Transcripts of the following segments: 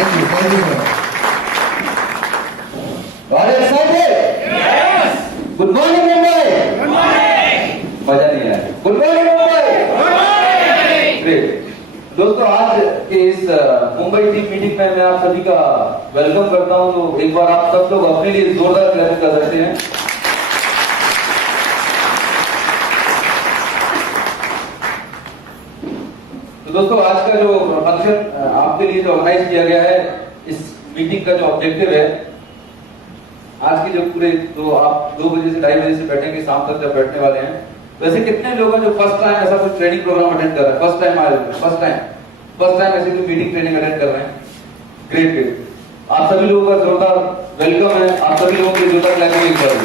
Thank you sir. Are you excited? Yes. Good morning Mumbai. Good morning. मजा नहीं आया. Good morning Mumbai. Good morning. Great. दोस्तों आज के इस मुंबई टीम मीटिंग में मैं आप सभी का वेलकम करता हूं. तो एक बार आप सब लोग अपने लिए जोरदार क्लैप कर सकते हैं. तो दोस्तों आज का जो फंक्शन आपके लिए जो ऑर्गेनाइज किया गया है, इस मीटिंग का जो ऑब्जेक्टिव है, आज के जो पूरे तो आप 2 बजे से 2:30 बजे से बैठेंगे, शाम तक जब बैठने वाले हैं. वैसे कितने लोग हैं जो फर्स्ट टाइम ऐसा कोई ट्रेनिंग प्रोग्राम अटेंड कर रहे हैं? फर्स्ट टाइम आए हुए, फर्स्ट टाइम ऐसे कोई मीटिंग ट्रेनिंग अटेंड कर रहे हैं? Great great. आप सभी लोगों का जोरदार वेलकम है. आप सभी लोगों के जोरदार क्लैपिंग करें.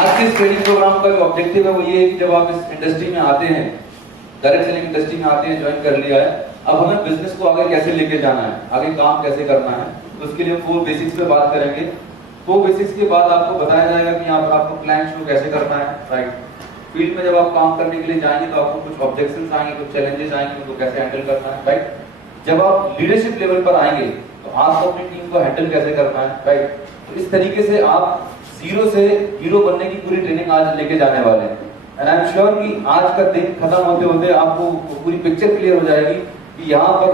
आज के इस ट्रेनिंग प्रोग्राम का जो ऑब्जेक्टिव है वो ये है कि जब आप इस इंडस्ट्री में आते हैं, डायरेक्ट सेलिंग इंडस्ट्री में आते हैं, ज्वाइन कर लिया है, अब हमें बिजनेस को आगे कैसे लेके जाना है, आगे काम कैसे करना है, तो उसके लिए 4 बेसिक्स पे बात करेंगे. 4 बेसिक्स के बाद आपको बताया जाएगा कि यहाँ पर आपको प्लान शुरू कैसे करना है. राइट. फील्ड में जब आप काम करने के लिए जाएंगे तो आपको कुछ ऑब्जेक्शंस आएंगे, कुछ चैलेंजेस आएंगे, उनको कैसे हैंडल करना है. राइट. जब आप लीडरशिप लेवल पर आएंगे तो आपको अपनी टीम को हैंडल कैसे करना है. राइट. तो इस तरीके से आप जीरो से हीरो बनने की पूरी ट्रेनिंग आज लेके जाने वाले हैं. एंड आई एम श्योर कि आज का दिन खत्म होते होते आपको पूरी पिक्चर क्लियर हो जाएगी कि यहाँ पर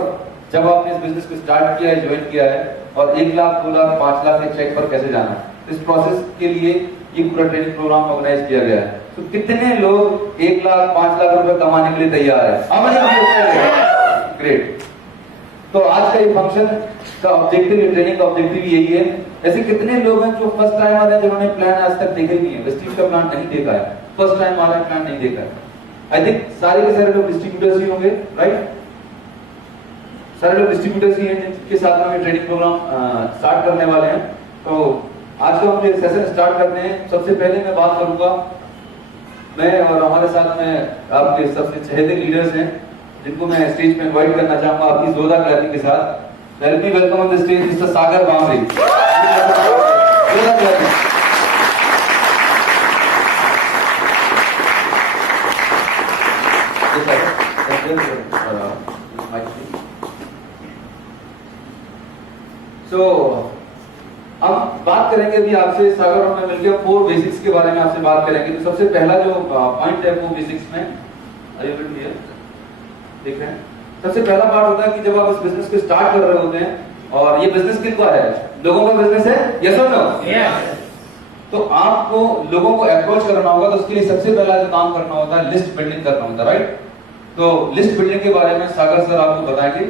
जब आपने इस बिजनेस को स्टार्ट किया है, ज्वाइन किया है, और 1 लाख, 2 लाख, 5 लाख के चेक पर कैसे जाना है. इस प्रोसेस के लिए ये पूरा ट्रेनिंग प्रोग्राम ऑर्गेनाइज किया गया है. तो कितने लोग 1 लाख, 5 लाख रुपए कमाने के लिए तैयार है? ग्रेट. तो आज का ये फंक्शन का ऑब्जेक्टिव, ट्रेनिंग का ऑब्जेक्टिव यही है. ऐसे कितने लोग हैं जो फर्स्ट टाइम आ रहे हैं, जिन्होंने प्लान आज तक देखा ही नहीं है, वेस्टिज का प्लान नहीं देखा है, फर्स्ट टाइम आ रहा है, प्लान नहीं देखा है. आई थिंक सारे के सारे लोग डिस्ट्रीब्यूटर्स ही होंगे. राइट. सारे लोग डिस्ट्रीब्यूटर्स ही हैं जिनके साथ हम ये ट्रेनिंग प्रोग्राम स्टार्ट करने वाले हैं. तो आज का हम ये सेशन स्टार्ट करते हैं. सबसे पहले मैं बात करूंगा, मैं और हमारे साथ में आपके सबसे चहेते लीडर्स हैं जिनको मैं स्टेज पे इनवाइट करना चाहूंगा आपकी जोरदार क्लैपिंग के साथ. Let me welcome on the stage mister Sagar Bamre. जोरदार क्लैपिंग. So, अब बात करेंगे अभी आपसे, सागर और मैं मिलकर 4 बेसिक्स के बारे में आपसे बात करेंगे. तो सबसे पहला जो पॉइंट है 4 बेसिक्स में, देख रहे हैं, सबसे पहला पार्ट होता है कि जब आप इस बिजनेस को स्टार्ट कर रहे होते हैं, और ये बिजनेस किसका है? लोगों का बिजनेस है. यस और नो? Yes. तो आपको लोगों को अप्रोच करना होगा. तो उसके लिए सबसे पहला जो काम करना होता है, लिस्ट बिल्डिंग करना होता है. राइट. तो लिस्ट बिल्डिंग के बारे में सागर सर आपको बताएंगे.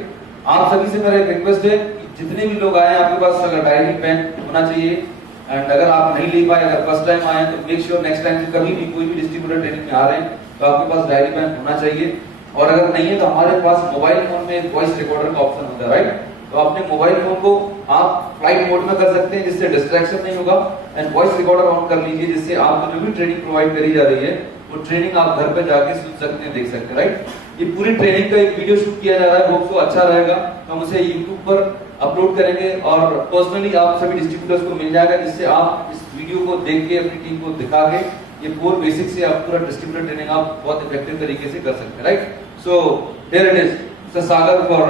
आप सभी से मेरा एक रिक्वेस्ट है, जितने भी लोग आए आपके पास अगर डायरी पेन होना चाहिए. एंड अगर आप नहीं ले पाए, अगर फर्स्ट टाइम आए तो मेक श्योर नेक्स्ट टाइम कभी भी कोई भी डिस्ट्रीब्यूटर ट्रेनिंग में आ रहे हैं तो आपके पास डायरी पेन होना चाहिए. और अगर नहीं है तो हमारे पास मोबाइल फोन में एक वॉइस रिकॉर्डर का ऑप्शन होता है. राइट. तो अपने मोबाइल फोन को आप फ्लाइट मोड में कर सकते हैं जिससे डिस्ट्रैक्शन नहीं होगा. एंड वॉइस रिकॉर्डर ऑन कर लीजिए जिससे आपको जो भी ट्रेनिंग प्रोवाइड करी जा रही है वो ट्रेनिंग आप घर पे जाके सुन सकते हैं, देख सकते हैं. राइट. ये पूरी ट्रेनिंग का एक वीडियो शूट किया जा रहा है, होप सो अच्छा रहेगा. तो हम उसे YouTube पर अपलोड करेंगे और पर्सनली आप सभी डिस्ट्रीब्यूटर्स को मिल जाएगा, जिससे आप इस वीडियो को देख के अपनी टीम को दिखा के ये 4 बेसिक से आप पूरा डिस्ट्रीब्यूटर ट्रेनिंग आप बहुत इफेक्टिव तरीके से कर सकते हैं. Right. So here it is sir Sagar for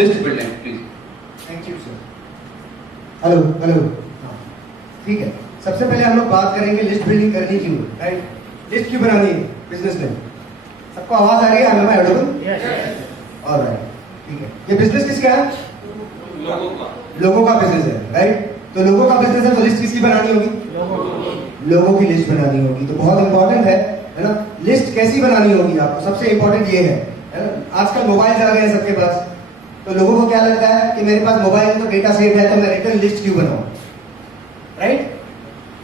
list building please. Thank you sir. Hello. ठीक है, सबसे पहले हम लोग बात करेंगे लिस्ट बिल्डिंग करनी क्यों. राइट. लिस्ट क्यों बनानी है बिजनेस में? सबको आवाज आ रही है? I audible? Yes. ऑलराइट. ठीक है. ये बिजनेस किसका है? लोगों का बिजनेस है. राइट. तो लोगों का बिजनेस है तो लिस्ट किसकी बनानी होगी? लोगों की लिस्ट बनानी होगी. तो बहुत इंपॉर्टेंट है ना. लिस्ट कैसी बनानी होगी आपको? सबसे इंपॉर्टेंट ये है ना, आजकल मोबाइल आ गए हैं सबके पास. तो लोगों को क्या लगता है कि मेरे पास मोबाइल में तो डेटा सेव है तो मैं रिटर्न लिस्ट क्यों बनाऊं. राइट.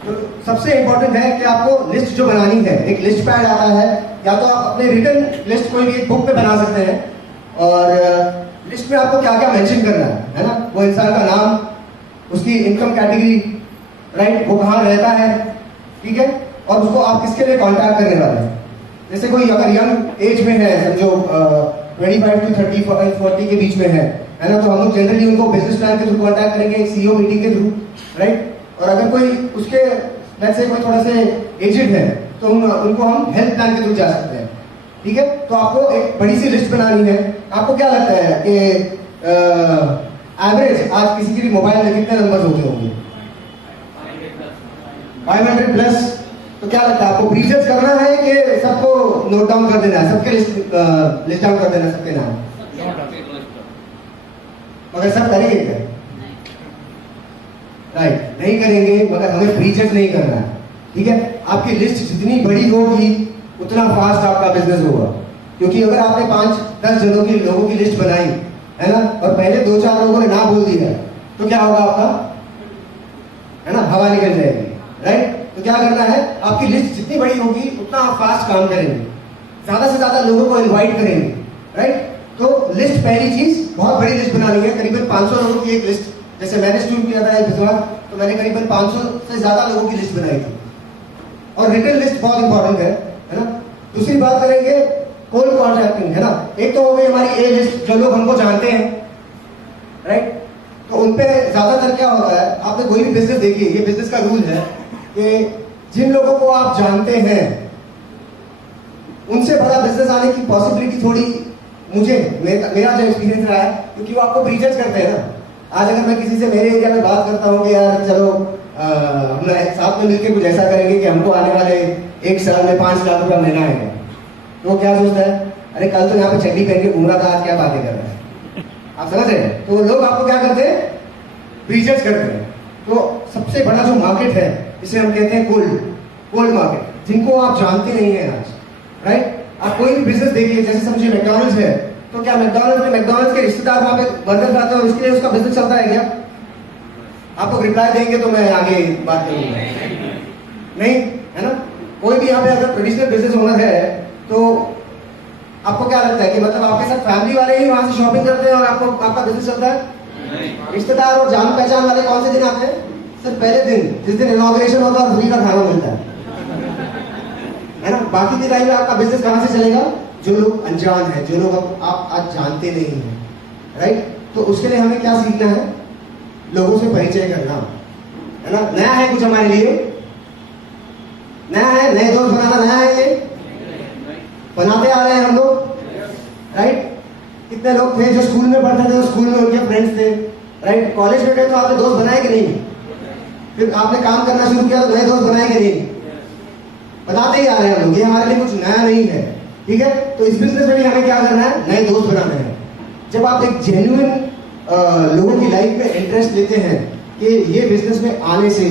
तो सबसे इंपॉर्टेंट है कि आपको लिस्ट जो बनानी है, एक लिस्ट पैड आता है, या तो आप अपने रिटर्न लिस्ट कोई भी एक बुक पे बना सकते हैं. और लिस्ट में आपको क्या क्या मेंशन करना है ना, वो इंसान का नाम, उसकी इनकम कैटेगरी, राइट, वो कहाँ रहता है, ठीक है, और उसको आप किसके लिए कांटेक्ट करने वाले हैं. जैसे कोई अगर यंग एज में है, समझो 25 to 30-40 के बीच में है ना, तो हम लोग जनरली उनको बिजनेस प्लान के थ्रू कांटेक्ट करेंगे, एक सीईओ मीटिंग के थ्रू. राइट. और अगर कोई उसके लेट्स से कोई थोड़ा से एजेड है तो उनको हम हेल्थ प्लान के थ्रू जा सकते हैं. ठीक है. तो आपको एक बड़ी सी लिस्ट बनानी है. आपको क्या लगता है कि एवरेज आज किसी के भी मोबाइल में कितने नंबर्स होते होंगे? 500 प्लस। तो क्या लगता है आपको प्रीजर्स करना है कि सबको नोट डाउन कर देना है, सबके लिस्ट डाउन कर देना है सबके नाम? मगर सब करेंगे क्या? राइट, नहीं करेंगे, मगर हमें प्रीजर्स नहीं करना है। ठीक है, आपकी लिस्ट जितनी बड़ी होगी उतना फास्ट आपका बिजनेस होगा। क्योंकि अगर आपने 5-10 जनों की लोगों की लिस्ट बनाई है ना, और पहले 2-4 लोगों ने ना बोल दिया, तो क्या होगा आपका? है ना, हवा निकल जाएगी। राइट, तो क्या करना है, आपकी लिस्ट जितनी बड़ी होगी उतना आप फास्ट काम करेंगे, ज्यादा से ज्यादा लोगों को इनवाइट करेंगे। राइट, तो लिस्ट पहली चीज, बहुत बड़ी लिस्ट बनानी है, करीबन 500 लोगों की एक लिस्ट। जैसे मैंने शुरू किया था विश्वास, तो मैंने करीबन 500 से ज्यादा लोगों की लिस्ट बनाई थी। और रिटन लिस्ट बहुत इंपॉर्टेंट है ना। दूसरी बात करेंगे कोल्ड कॉन्ट्रैक्टिंग, है ना। एक तो हो गई हमारी ए लिस्ट, जो लोग हमको जानते हैं। राइट, तो उनपे ज्यादातर क्या होता है, आपने कोई भी बिजनेस देखिए, ये बिजनेस का रूल है कि जिन लोगों को आप जानते हैं उनसे बड़ा बिजनेस आने की पॉसिबिलिटी थोड़ी, मेरा जो एक्सपीरियंस रहा है, क्योंकि वो आपको प्रीजज करते हैं ना। आज अगर मैं किसी से मेरे एरिया में बात करता हूँ कि यार चलो हम साथ में मिलकर कुछ ऐसा करेंगे कि हमको आने वाले 1 साल में 5 लाख रुपया मिलना है, तो वो क्या सोचता है, अरे कल तो यहाँ पे चड्डी पहन के घूम रहा था, आज क्या बातें कर रहा है। आप समझ रहे हैं? तो लोग आपको क्या करते हैं, प्रीजज करते हैं। तो सबसे बड़ा जो मार्केट है, इसे हम कहते हैं कोल्ड मार्केट, जिनको आप जानते नहीं है आज। राइट, आप कोई भी बिजनेस देखिए, जैसे समझिए मैकडॉनल्ड्स है, तो क्या मैकडॉनल्ड्स के रिश्तेदार वहां पे बर्गर खाते हैं और उसके लिए उसका बिजनेस चलता है क्या? आपको रिप्लाई देंगे तो मैं आगे बात करूंगा, नहीं, है ना। कोई भी यहाँ पे अगर ट्रेडिशनल बिजनेस ओनर है, तो आपको क्या लगता है कि मतलब आपके साथ फैमिली वाले ही वहां से शॉपिंग करते हैं और आपका बिजनेस चलता है? रिश्तेदार और जान पहचान वाले कौन से दिन आते हैं? सिर्फ पहले दिन, जिस दिन इनॉग्रेशन होता है और फ्री का खाना मिलता है ना। बाकी के टाइम में आपका बिजनेस कहां से चलेगा? जो लोग अनजान है, जो लोग आप आज जानते नहीं हैं। राइट, तो उसके लिए हमें क्या सीखना है? लोगों से परिचय करना, है ना। नया है कुछ हमारे लिए, नया है, नए दोस्त बनाना नया है, ये बनाते आ रहे हैं हम लोग। राइट, कितने लोग थे जो स्कूल में पढ़ते थे, तो स्कूल में उनके फ्रेंड्स थे। राइट, कॉलेज में गए तो आपने दोस्त बनाए कि नहीं? फिर आपने काम करना शुरू किया तो नए दोस्त बनाए कि नहीं? बताते ही आ रहे हैं हम लोग, ये हमारे लिए कुछ नया नहीं है। ठीक है, तो इस बिजनेस में भी हमें क्या करना है? नए दोस्त बनाने हैं। जब आप एक जेन्युइन लोगों की लाइफ में इंटरेस्ट लेते हैं कि ये बिजनेस में आने से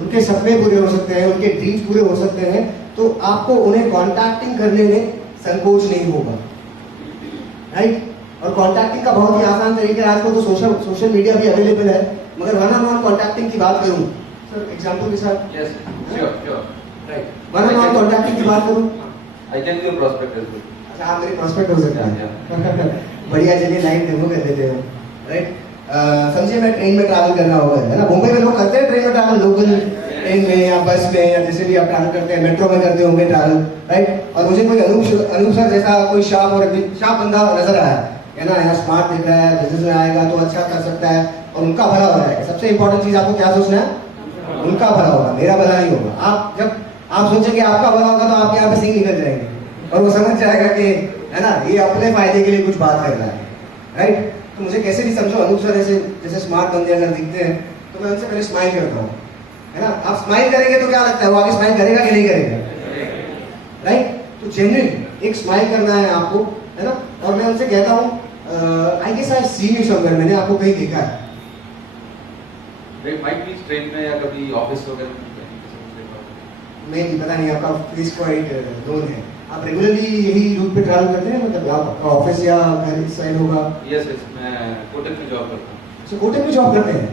उनके सपने पूरे हो सकते हैं, उनके ड्रीम्स पूरे हो सकते हैं, तो आपको उन्हें कॉन्टैक्टिंग करने में संकोच नहीं होगा। राइट, और कॉन्टैक्टिंग का बहुत ही आसान तरीका है। आजकल तो सोशल मीडिया भी अवेलेबल है, मगर वन ऑन वन कॉन्टैक्टिंग की बात करूं सर, एग्जांपल के साथ, yes sure, right, one on one contacting की बात करूं, I can be your prospect as well. अच्छा, आप मेरे प्रोस्पेक्ट हो सकते हैं। बढ़िया, चलिए लाइन डेमो कर देते हो। राइट, समझिए मैं ट्रेन में ट्रैवल करना होगा, है ना। मुंबई में लोग करते हैं ट्रेन में ट्रैवल, लोकल ट्रेन में या बस में या जैसे भी आप ट्रैवल करते हैं, मेट्रो में करते होंगे ट्रैवल। राइट, और मुझे कोई अनूप सर जैसा कोई शार्प बंदा नजर आया, है ना, यहाँ स्मार्ट दिख रहा है, बिजनेस में आएगा तो अच्छा कर सकता है और उनका भला हो जाएगा। सबसे इंपॉर्टेंट चीज आपको क्या सोचना है? उनका भला होगा, मेरा भला नहीं होगा। आप जब आप सोचेंगे आपका भला होगा तो आपके यहाँ पे सिंह निकल जाएंगे और वो समझ जाएगा कि, है ना, ये अपने फायदे के लिए कुछ बात कर रहा है। राइट, तो मुझे कैसे भी समझो, अनूप सर जैसे स्मार्ट बंदे अगर दिखते हैं तो मैं उनसे पहले स्माइल करता हूँ, है ना। आप स्माइल करेंगे तो क्या लगता है, वो आगे स्माइल करेगा कि नहीं करेगा? राइट, तो जेन्युइन एक स्माइल करना है आपको, है ना। और मैं उनसे कहता हूँ I guess I seen you somewhere, मैंने आपको कहीं देखा है। माइट बी ट्रेन में या कभी ऑफिस वगैरह में, नहीं पता नहीं, आपका फेस क्वाइट नोन है। आप रेगुलरली यही रूट पे ट्रैवल करते हैं, मतलब आपका ऑफिस या घर इस साइड होगा? यस यस, मैं कोटक में जॉब करता हूँ। अच्छा, कोटक में जॉब करते हैं?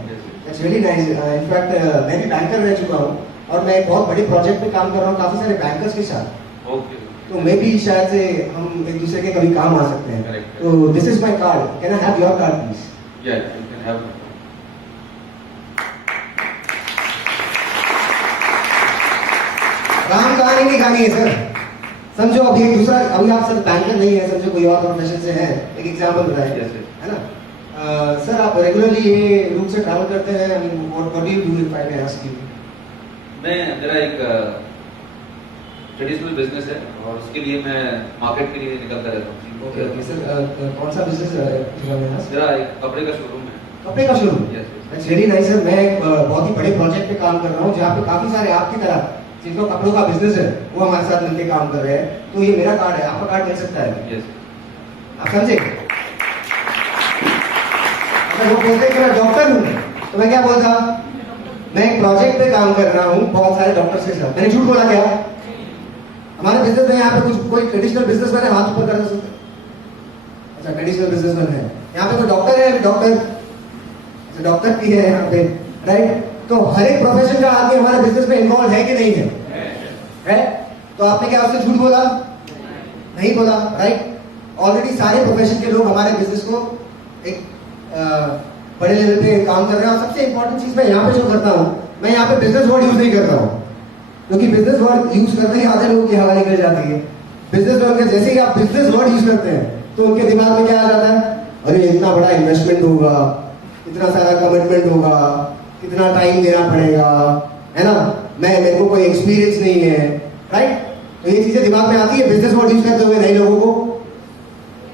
That's really nice. इनफैक्ट मैं भी बैंकर रह चुका हूँ और मैं एक बहुत बड़े प्रोजेक्ट पे काम कर रहा हूँ काफी सारे बैंकर्स के साथ। ओके, तो मैं भी शायद से हम एक दूसरे के कभी काम आ सकते हैं। Correct. तो this is my card, can I have your card please? या यू कैन हैव। राम कहानी नहीं खानी है सर। समझो अभी एक दूसरा, अभी आप सर बैंकर नहीं है, समझो कोई और प्रोफेशन से है, एक एग्जांपल बताइए, Yes, yes. है ना। सर आप रेगुलरली ये रूट से ट्रैवल करते हैं, I mean what do you do if I may ask you? मैं, मेरा एक ट्रेडिशनल बिजनेस है और उसके लिए मैं मार्केट के लिए निकलता रहता हूँ। ओके ओके सर, कौन सा बिजनेस है? मेरा एक कपड़े का शोरूम है। कपड़े का showroom? Yes, yes. That's very nice sir. मैं एक बहुत ही बड़े प्रोजेक्ट पे काम कर रहा हूँ जहाँ पे काफी सारे आपकी तरह जिनको कपड़ों का बिजनेस है वो हमारे साथ मिलकर काम कर रहे हैं। तो ये मेरा कार्ड है, आपका कार्ड मिल सकता है? Yes. आप समझे? अगर वो बोलते कि मैं डॉक्टर हूँ तो मैं क्या बोलता? मैं एक प्रोजेक्ट पे काम कर रहा हूँ बहुत सारे डॉक्टर्स के साथ। मैंने झूठ बोला क्या? हमारे बिजनेस में यहाँ पे कुछ कोई ट्रेडिशनल बिजनेसमैन है, हाथ ऊपर कर सकते? अच्छा, ट्रेडिशनल बिजनेसमैन है यहाँ पे। कोई डॉक्टर है? डॉक्टर भी है यहाँ पे, राइट? तो हर एक प्रोफेशन का आदमी हमारे बिजनेस में इन्वॉल्व है कि नहीं है? है? तो आपने क्या उससे झूठ बोला? नहीं बोला, राइट? ऑलरेडी सारे प्रोफेशन के लोग हमारे बिजनेस को एक बड़े लेवल पे काम कर रहे हैं। और सबसे इंपॉर्टेंट चीज मैं यहाँ पे जो करता हूँ, मैं यहाँ पे बिजनेस वर्ड यूज नहीं करता हूँ, क्योंकि बिजनेस वर्ड यूज करते ही आधे लोगों की हवा निकल जाती है। बिजनेस वर्ड में जैसे ही आप बिजनेस वर्ड यूज करते हैं तो उनके दिमाग में क्या आ जाता है? अरे इतना बड़ा इन्वेस्टमेंट होगा, इतना सारा कमिटमेंट होगा, कितना टाइम देना पड़ेगा, है ना? मेरे को कोई एक्सपीरियंस नहीं है, राइट? तो ये चीजें दिमाग में आती है बिजनेस वर्ड यूज करते हुए नए लोगों को।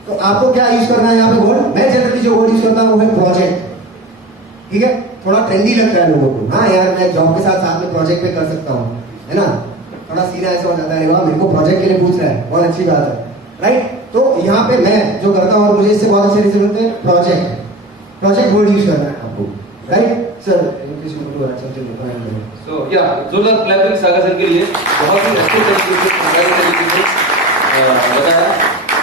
तो आपको क्या यूज करना है यहाँ पे वर्ड? मैं जनरली जो वर्ड यूज करता हूँ वो है प्रोजेक्ट। ठीक है? थोड़ा ट्रेंडी लगता है लोगों को। हाँ यार, मैं जॉब के साथ में प्रोजेक्ट पे कर सकता हूँ, है ना? थोड़ा सीधा ऐसा हो जाता है, वाह मेरे को प्रोजेक्ट के लिए पूछ रहा है, बहुत अच्छी बात है, राइट? तो यहाँ पे मैं जो करता हूँ और मुझे इससे बहुत अच्छे रिजल्ट मिलते हैं, प्रोजेक्ट वर्ड यूज करना है आपको, राइट? सर So yeah, जोरदार क्लैपिंग सागर सर के लिए। बहुत ही अच्छे तरीके से बताया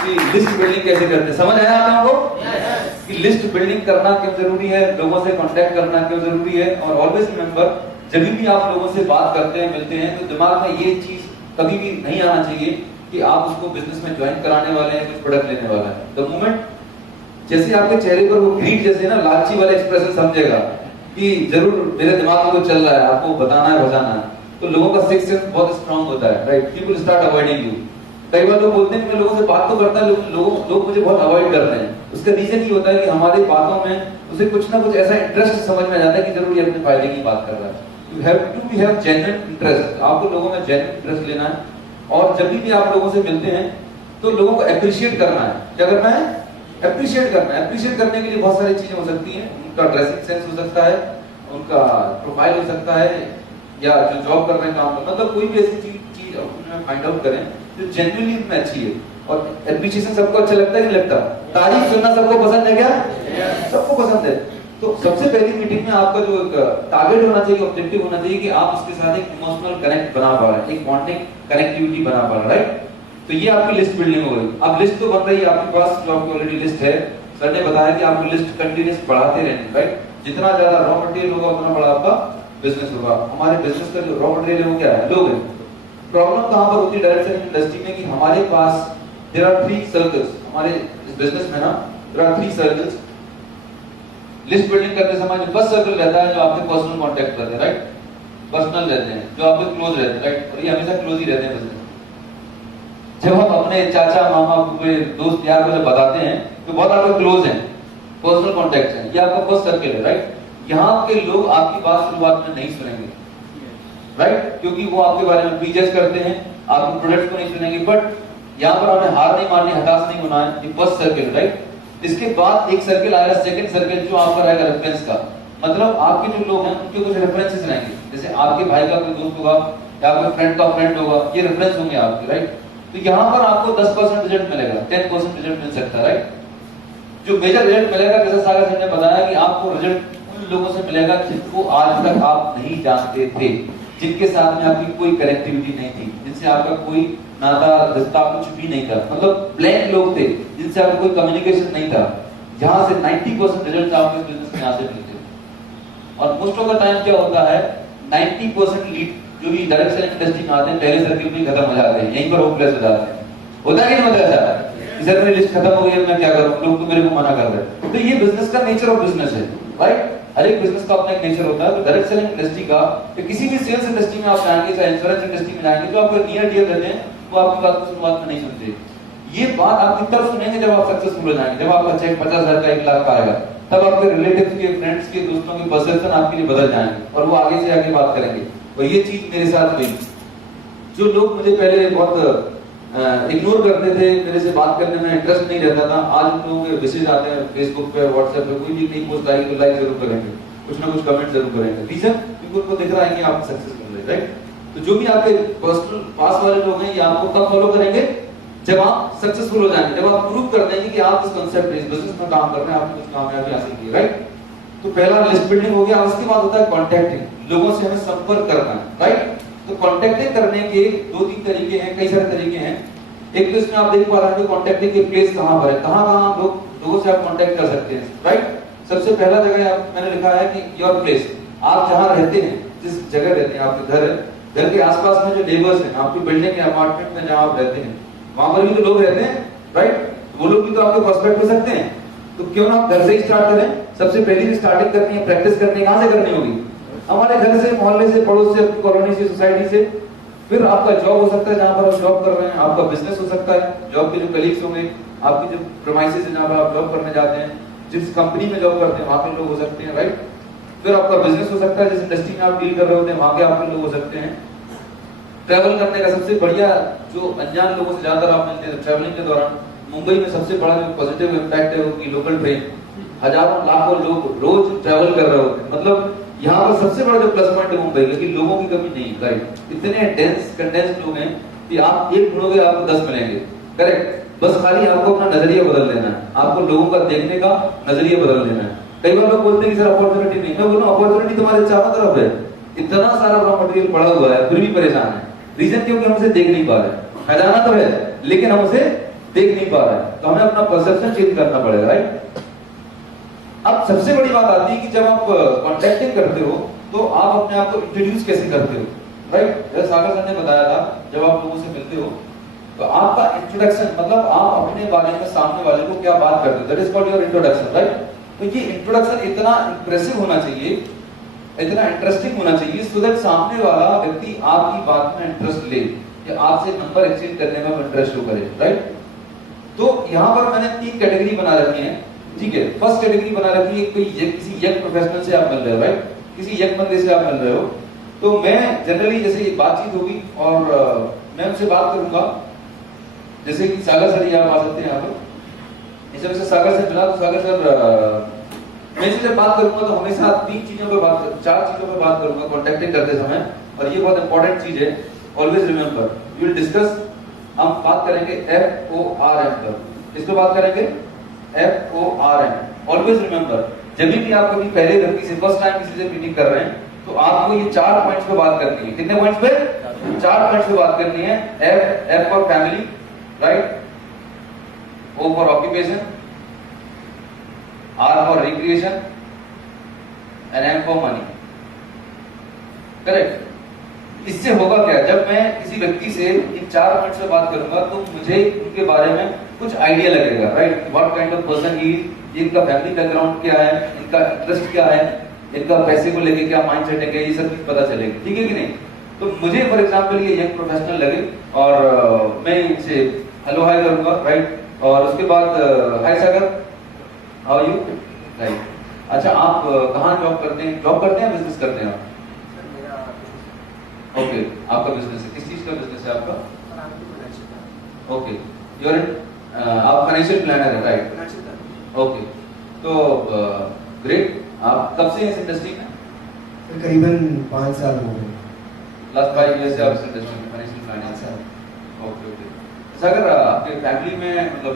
कि लिस्ट बिल्डिंग कैसे करते हैं। समझ आया आप लोगों को कि लिस्ट बिल्डिंग करना क्यों जरूरी है, लोगों से कांटेक्ट करना क्यों जरूरी है। और ऑलवेज रिमेंबर, जब भी आप लोगों से बात करते हैं, मिलते हैं, तो दिमाग में ये चीज कभी भी नहीं आना चाहिए कि आप उसको बिजनेस में ज्वाइन कराने वाले हैं, कुछ प्रोडक्ट लेने वाला है। द मोमेंट जैसे आपके चेहरे पर वो ग्रीड जैसे ना लालची वाला एक्सप्रेशन समझेगा कि जरूर मेरे दिमाग में कुछ चल रहा है, आपको बताना है, बजाना है, तो लोगों का सिक्स सेंस बहुत स्ट्रांग होता है, right? People start avoiding you. कई बार लोग बोलते हैं कि मैं लोगों से बात तो करता है, लोग मुझे बहुत अवॉइड करते हैं। उसका रीजन ये होता है कि हमारी बातों में उसे कुछ ना कुछ ऐसा इंटरेस्ट समझ में आ जाता है कि जरूर ये अपने फायदे की बात कर रहा है। You have to have genuine interest. आपको लोगों में जेन्युइन इंटरेस्ट लेना है। और जब भी आप लोगों से मिलते हैं तो लोगों को अप्रिशिएट करना है। क्या करना है? अप्रिशिएट करना है। अप्रिशिएट करने के लिए बहुत सारी चीजें हो सकती हैं। उनका ड्रेसिंग सेंस हो सकता है, उनका प्रोफाइल हो सकता है, या जो जॉब कर रहे हैं, काम कर, मतलब कोई भी ऐसी चीज फाइंड आउट करें जो जेन्युइनली उनमें अच्छी है। और एप्रिशिएशन सबको अच्छा लगता है, नहीं लगता? तारीफ सुनना सबको पसंद है क्या? सबको पसंद है। तो सबसे पहली मीटिंग में आपका जो टारगेट होना चाहिए, ऑब्जेक्टिव होना चाहिए कि आप उसके साथ एक इमोशनल कनेक्ट बना पा रहे हैं, एक बॉन्डिंग कनेक्टिविटी बना पा रहे हैं, राइट? तो ये आपकी लिस्ट बिल्डिंग हो गई। अब लिस्ट तो बन रही है आपके पास, जो आपकी ऑलरेडी लिस्ट है। सर ने बताया कि आपको लिस्ट कंटिन्यूस बढ़ाते रहनी, राइट? जितना ज्यादा रॉ मटेरियल होगा उतना बड़ा आपका बिजनेस होगा। हमारे बिजनेस का जो रॉ मटेरियल है वो क्या है? लोग हैं। प्रॉब्लम कहां पर होती है डायरेक्ट सेलिंग इंडस्ट्री में कि हमारे पास देयर आर 3 सर्कल्स। हमारे इस बिजनेस में ना there are 3 circles. List building करते समय जो फर्स्ट सर्कल रहता है, जो आपके पर्सनल कांटेक्ट रहते हैं, राइट? पर्सनल रहते हैं, जो आपके क्लोज रहते हैं, राइट? और ये हमेशा क्लोज ही रहते हैं बिजनेस। जब हम अपने चाचा, मामा, कोई दोस्त, यार को जब बताते हैं तो बहुत आपके क्लोज हैं, पर्सनल कांटेक्ट हैं, ये आपका फर्स्ट सर्कल है, राइट? यहाँ के लोग आपकी बात शुरुआत में नहीं सुनेंगे, राइट? क्योंकि वो आपके बारे में प्रीजज करते हैं, आपके प्रोडक्ट को नहीं सुनेंगे। बट यहाँ पर हमें हार नहीं मारनी, हताश नहीं होना है। ये फर्स्ट सर्कल, राइट? इसके बाद एक सर्कल आएगा, सेकंड सर्कल, जो आपका रहेगा रेफरेंस का। मतलब आपके जो लोग हैं उनके कुछ रेफरेंसेस रहेंगे। जैसे आपके भाई का कोई दोस्त होगा या कोई फ्रेंड का फ्रेंड होगा, ये रेफरेंस होंगे आपके, राइट? तो यहाँ पर आपको 10% रिजल्ट मिलेगा, 10% रिजल्ट मिल सकता है, राइट? जो मेजर रिजल्ट मिलेगा, जैसा सागर सिंह ने बताया कि आपको रिजल्ट उन लोगों से मिलेगा जिनको आज तक आप नहीं जानते थे, जिनके साथ में आपकी कोई कनेक्टिविटी नहीं थी, जिनसे आपका कोई नाता, रिश्ता, कुछ भी नहीं था। मतलब ब्लैंक लोग थे, जिनसे आपका कोई कम्युनिकेशन नहीं था। यहाँ से 90% रिजल्ट आपके बिजनेस में यहाँ से मिलते हैं। और मोस्ट ऑफ द टाइम क्या होता है, 90% लीड जो भी डायरेक्ट सेलिंग इंडस्ट्री में आते हैं, पहले सर्कल में खत्म हो जाते हैं, यहीं पर होपलेस हो जाते हैं। होता है कि नहीं होता ऐसा? सर मेरी लिस्ट खत्म हो गई, मैं क्या करूं, लोग तो मेरे को मना कर रहे हैं। तो ये बिजनेस का नेचर ऑफ बिजनेस है, राइट? हर एक बिजनेस का अपना एक नेचर होता है। तो डायरेक्ट सेलिंग इंडस्ट्री का, तो किसी भी सेल्स इंडस्ट्री में आप जाएंगे, चाहे इंश्योरेंस इंडस्ट्री में जाएंगे, जो आपको नियर डियर रहते हैं वो आपकी बात को शुरुआत में नहीं सुनते। ये बात आपकी तब सुनेंगे जब आप सक्सेसफुल हो जाएंगे, जब आपका चेक 50,000 का 1 लाख का आएगा, तब आपके रिलेटिव्स के, फ्रेंड्स के, दोस्तों के परसेप्शन आपके लिए बदल जाएंगे और वो आगे से आगे बात करेंगे। और ये चीज मेरे साथ हुई। जो लोग मुझे पहले बहुत इग्नोर करते थे, मेरे से बात करने में इंटरेस्ट नहीं रहता था, आज उन लोगों के मैसेज आते हैं फेसबुक पे, व्हाट्सएप पे, कोई भी नई पोस्ट आई तो लाइक जरूर करेंगे, कुछ ना कुछ कमेंट जरूर करेंगे। रीजन क्योंकि उनको दिख रहा है कि आप सक्सेसफुल हैं, राइट? तो जो भी आपके पर्सनल पास वाले लोग हैं, ये आपको कब फॉलो करेंगे? जब आप सक्सेसफुल हो जाएंगे, जब आप प्रूव कर देंगे कि आप इस कांसेप्ट इस बिजनेस में काम कर रहे हैं, आपने कुछ कामयाबी हासिल की, राइट? तो पहला लिस्ट बिल्डिंग हो गया, उसके बाद होता है कॉन्टैक्टिंग, लोगों से हमें संपर्क करना है, राइट? तो कॉन्टैक्टिंग करने के 2-3 तरीके हैं, कई सारे तरीके हैं। एक तो इसमें आप देख पा रहे हैं कि कॉन्टैक्टिंग के प्लेस कहां पर है, कहां लोगों से आप कॉन्टैक्ट कर सकते हैं, राइट? सबसे पहला जगह मैंने लिखा है कि योर प्लेस, आप जहां रहते हैं, जिस जगह रहते हैं, आपके घर है, घर के आसपास में जो नेबर्स हैं, आपकी बिल्डिंग या अपार्टमेंट में जहां आप रहते हैं, वहां पर भी तो लोग रहते हैं, राइट? वो लोग भी तो आपके प्रोस्पेक्ट हो सकते हैं। तो क्यों ना आप घर से ही स्टार्ट करें? सबसे पहली जो स्टार्टिंग करनी है, प्रैक्टिस करनी है, कहां से करनी होगी? हमारे घर से, मोहल्ले से, पड़ोस से, कॉलोनी से, सोसाइटी से। फिर आपका जॉब हो सकता है जहां पर आप जॉब कर रहे हैं, आपका बिजनेस हो सकता है, जॉब के जो कलीग्स होंगे, आपकी जो प्रीमाइसेस है जहां पर आप जॉब करने जाते हैं, जिस कंपनी में जॉब करते हैं वहां के लोग हो सकते हैं, राइट? फिर आपका बिजनेस हो सकता है, जिस इंडस्ट्री में आप डील कर रहे होते हैं वहां के आपके लोग हो सकते हैं। ट्रैवल करने का सबसे बढ़िया, जो अनजान लोगों से ज्यादा आप मिलते हैं ट्रैवलिंग के दौरान, मुंबई में सबसे बड़ा जो पॉजिटिव इम्पैक्ट है वो की लोकल ट्रेन, हजारों लाखों लोग रोज ट्रैवल कर रहे होते हैं। मतलब यहाँ पर सबसे बड़ा जो प्लस पॉइंट है मुंबई का कि लोगों की कमी नहीं है, राइट? इतने डेंस कंडेंस लोग हैं कि आप एक ढूंढोगे आपको 10 मिलेंगे, करेक्ट? बस खाली आपको अपना नजरिया बदल देना है, आपको लोगों का देखने का नजरिया बदल देना है। कई बार लोग बोलते हैं कि सर अपॉर्चुनिटी नहीं, मैं बोलूं अपॉर्चुनिटी तुम्हारे चारों तरफ है, इतना सारा रॉ मटेरियल पड़ा हुआ है, फिर भी परेशान है। रीजन क्योंकि हम उसे देख नहीं पा रहे। खजाना तो है लेकिन हम उसे देख नहीं पा रहे हैं, तो हमें अपना परसेप्शन चेंज करना पड़ेगा, राइट? अब सबसे बड़ी बात आती है कि जब आप कॉन्टैक्टिंग करते हो तो आप अपने आप को इंट्रोड्यूस कैसे करते हो, राइट? जैसे सागर सर ने बताया था, जब आप लोगों से मिलते हो तो आपका इंट्रोडक्शन, मतलब आप अपने बारे में सामने वाले को क्या बात करते हो, that is called your introduction, right? तो ये इंट्रोडक्शन इतना इंप्रेसिव होना चाहिए, इतना इंटरेस्टिंग होना चाहिए, सो दैट सामने वाला व्यक्ति आपकी बात में इंटरेस्ट ले या आपसे नंबर एक्सचेंज करने में इंटरेस्ट शो करे, राइट? तो यहाँ पर मैंने 3 कैटेगरी बना रखी है, ठीक है? फर्स्ट कैटेगरी बना रखी है कोई किसी यंग प्रोफेशनल से आप मिल रहे हो, राइट? किसी यंग बंदे से आप मिल रहे हो, तो मैं जनरली जैसे बातचीत होगी और मैं उनसे बात करूंगा, जैसे कि सागर सर ही आप आ सकते हैं यहाँ पर। इस वजह से सागर से मिला तो सागर सर मैं इनसे जब बात करूंगा तो हमेशा 4 चीजों पर बात करूंगा कॉन्टैक्टिंग करते समय, और ये बहुत इंपॉर्टेंट चीज है, always remember. We will discuss, हम बात करेंगे FORM पर, इस पर बात करेंगे FORM, ऑलवेज रिमेंबर। जब भी आप कभी पहले व्यक्ति से फर्स्ट टाइम किसी से मीटिंग कर रहे हैं तो आपको ये 4 पॉइंट्स पे बात करनी है। कितने पॉइंट्स पे? 4 पॉइंट्स पे बात करनी है। F for family, right? O for occupation, R for recreation and M for money, correct? इससे होगा क्या, जब मैं किसी व्यक्ति से इन 4 पॉइंट्स पे बात करूंगा तो मुझे उनके बारे में कुछ आइडिया लगेगा, right? What kind of person he is, इनका फैमिली बैकग्राउंड क्या है, इनका इंटरेस्ट क्या है, इनका पैसे को लेके क्या माइंडसेट है, ये सब चीज पता चलेगी, ठीक है कि नहीं? तो मुझे फॉर एग्जांपल ये यंग प्रोफेशनल लगे और मैं इनसे हेलो हाय करूंगा, राइट? और उसके बाद हाय सागर, हाउ आर यू, राइट? अच्छा, आप कहाँ जॉब करते हैं? बिजनेस करते हैं आप? ओके, आपका बिजनेस है, किस चीज का बिजनेस है आपका? ओके, यूर आप फाइनेंशियल प्लानर है, राइट? ओके, तो ग्रेट। आप कब से इस इंडस्ट्री में? करीबन 5 साल हो गए। लास्ट 5 ईयर से आप इस इंडस्ट्री में financial planning. Okay okay. Sagar, आपके फैमिली में मतलब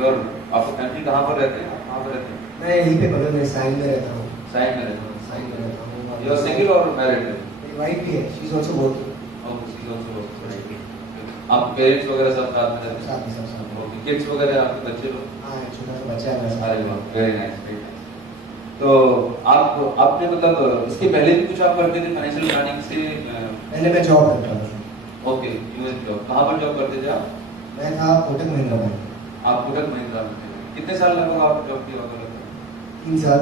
योर आपका फैमिली कहाँ पर रहते हैं? कहाँ पर रहते हैं? मैं यहीं पे बगल में साइन में रहता हूँ। साइन में रहता हूँ। साइन में रहता हूँ। यू आर सिंगल और मैरिड? मेरी वाइफ भी है, she is also working. Okay, she is also working. आप पेरेंट्स वगैरह सब साथ में रहते हैं? साथ में, सब साथ में। ओके, किड्स वगैरह आपके बच्चे लोग? हाँ, एक छोटा सा बच्चा है मेरा। अरे वाह, वेरी नाइस, वेरी नाइस। तो आपने मतलब इसके पहले भी कुछ आप करते थे फाइनेंशियल प्लानिंग से? पहले मैं जॉब करता था। Okay, US job. कहाँ पर जॉब करते थे आप? मैं था कोटक महिंद्रा में। आप कोटक महिंद्रा में थे। कितने साल लगभग आप जॉब किया होगा? 3 साल।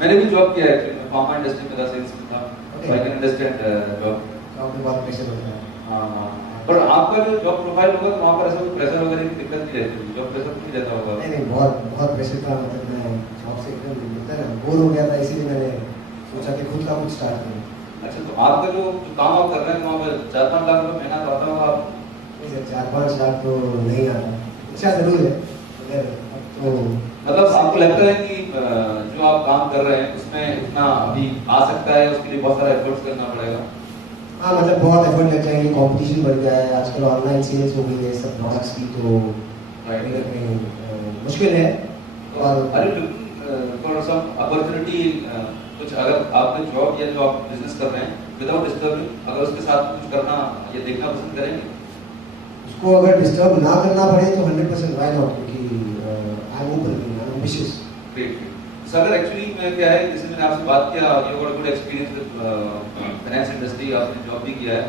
मैंने भी जॉब किया है एक्चुअली, मैं फार्मा इंडस्ट्री में था, सेल्स में था, so I can understand job. Job में बहुत प्रेशर होता है। हाँ, पर आपका जो जॉब प्रोफाइल होगा तो वहाँ पर ऐसा कोई प्रेशर वगैरह की दिक्कत नहीं रहती, जॉब प्रेशर नहीं रहता होगा? नहीं, बहुत प्रेशर था। मतलब मैं जॉब से एकदम बोर हो गया था, इसीलिए मैंने सोचा कि खुद का कुछ स्टार्ट करूँ। अच्छा, तो आपका जो काम आप कर रहे हैं वहाँ पे 4-5 लाख रुपए महीना आता होगा आप? नहीं सर, 4-5 लाख तो नहीं आता, इच्छा जरूर है मगर अब तो मतलब आपको लगता है कि जो आप काम कर रहे हैं उसमें इतना अभी आ सकता है, उसके लिए बहुत सारा एफर्ट्स करना पड़ेगा? हाँ मतलब बहुत एफर्ट लग जाएंगे, कंपटीशन बढ़ गया है आजकल, ऑनलाइन सेल्स हो गई है सब प्रोडक्ट्स की, तो कहीं ना कहीं मुश्किल है। और अरे फॉर सम अपॉर्चुनिटी, कुछ अगर आपका जॉब या जो आप बिजनेस कर रहे हैं विदाउट डिस्टर्बिंग, अगर उसके साथ कुछ करना या देखना पसंद करेंगे? उसको अगर डिस्टर्ब ना करना पड़े तो 100% व्हाई नॉट, क्योंकि I am open, I am ambitious. Great. Sir actually मैं क्या है, जैसे मैंने आपसे बात किया, you got good experience with finance industry, आपने जॉब भी किया है।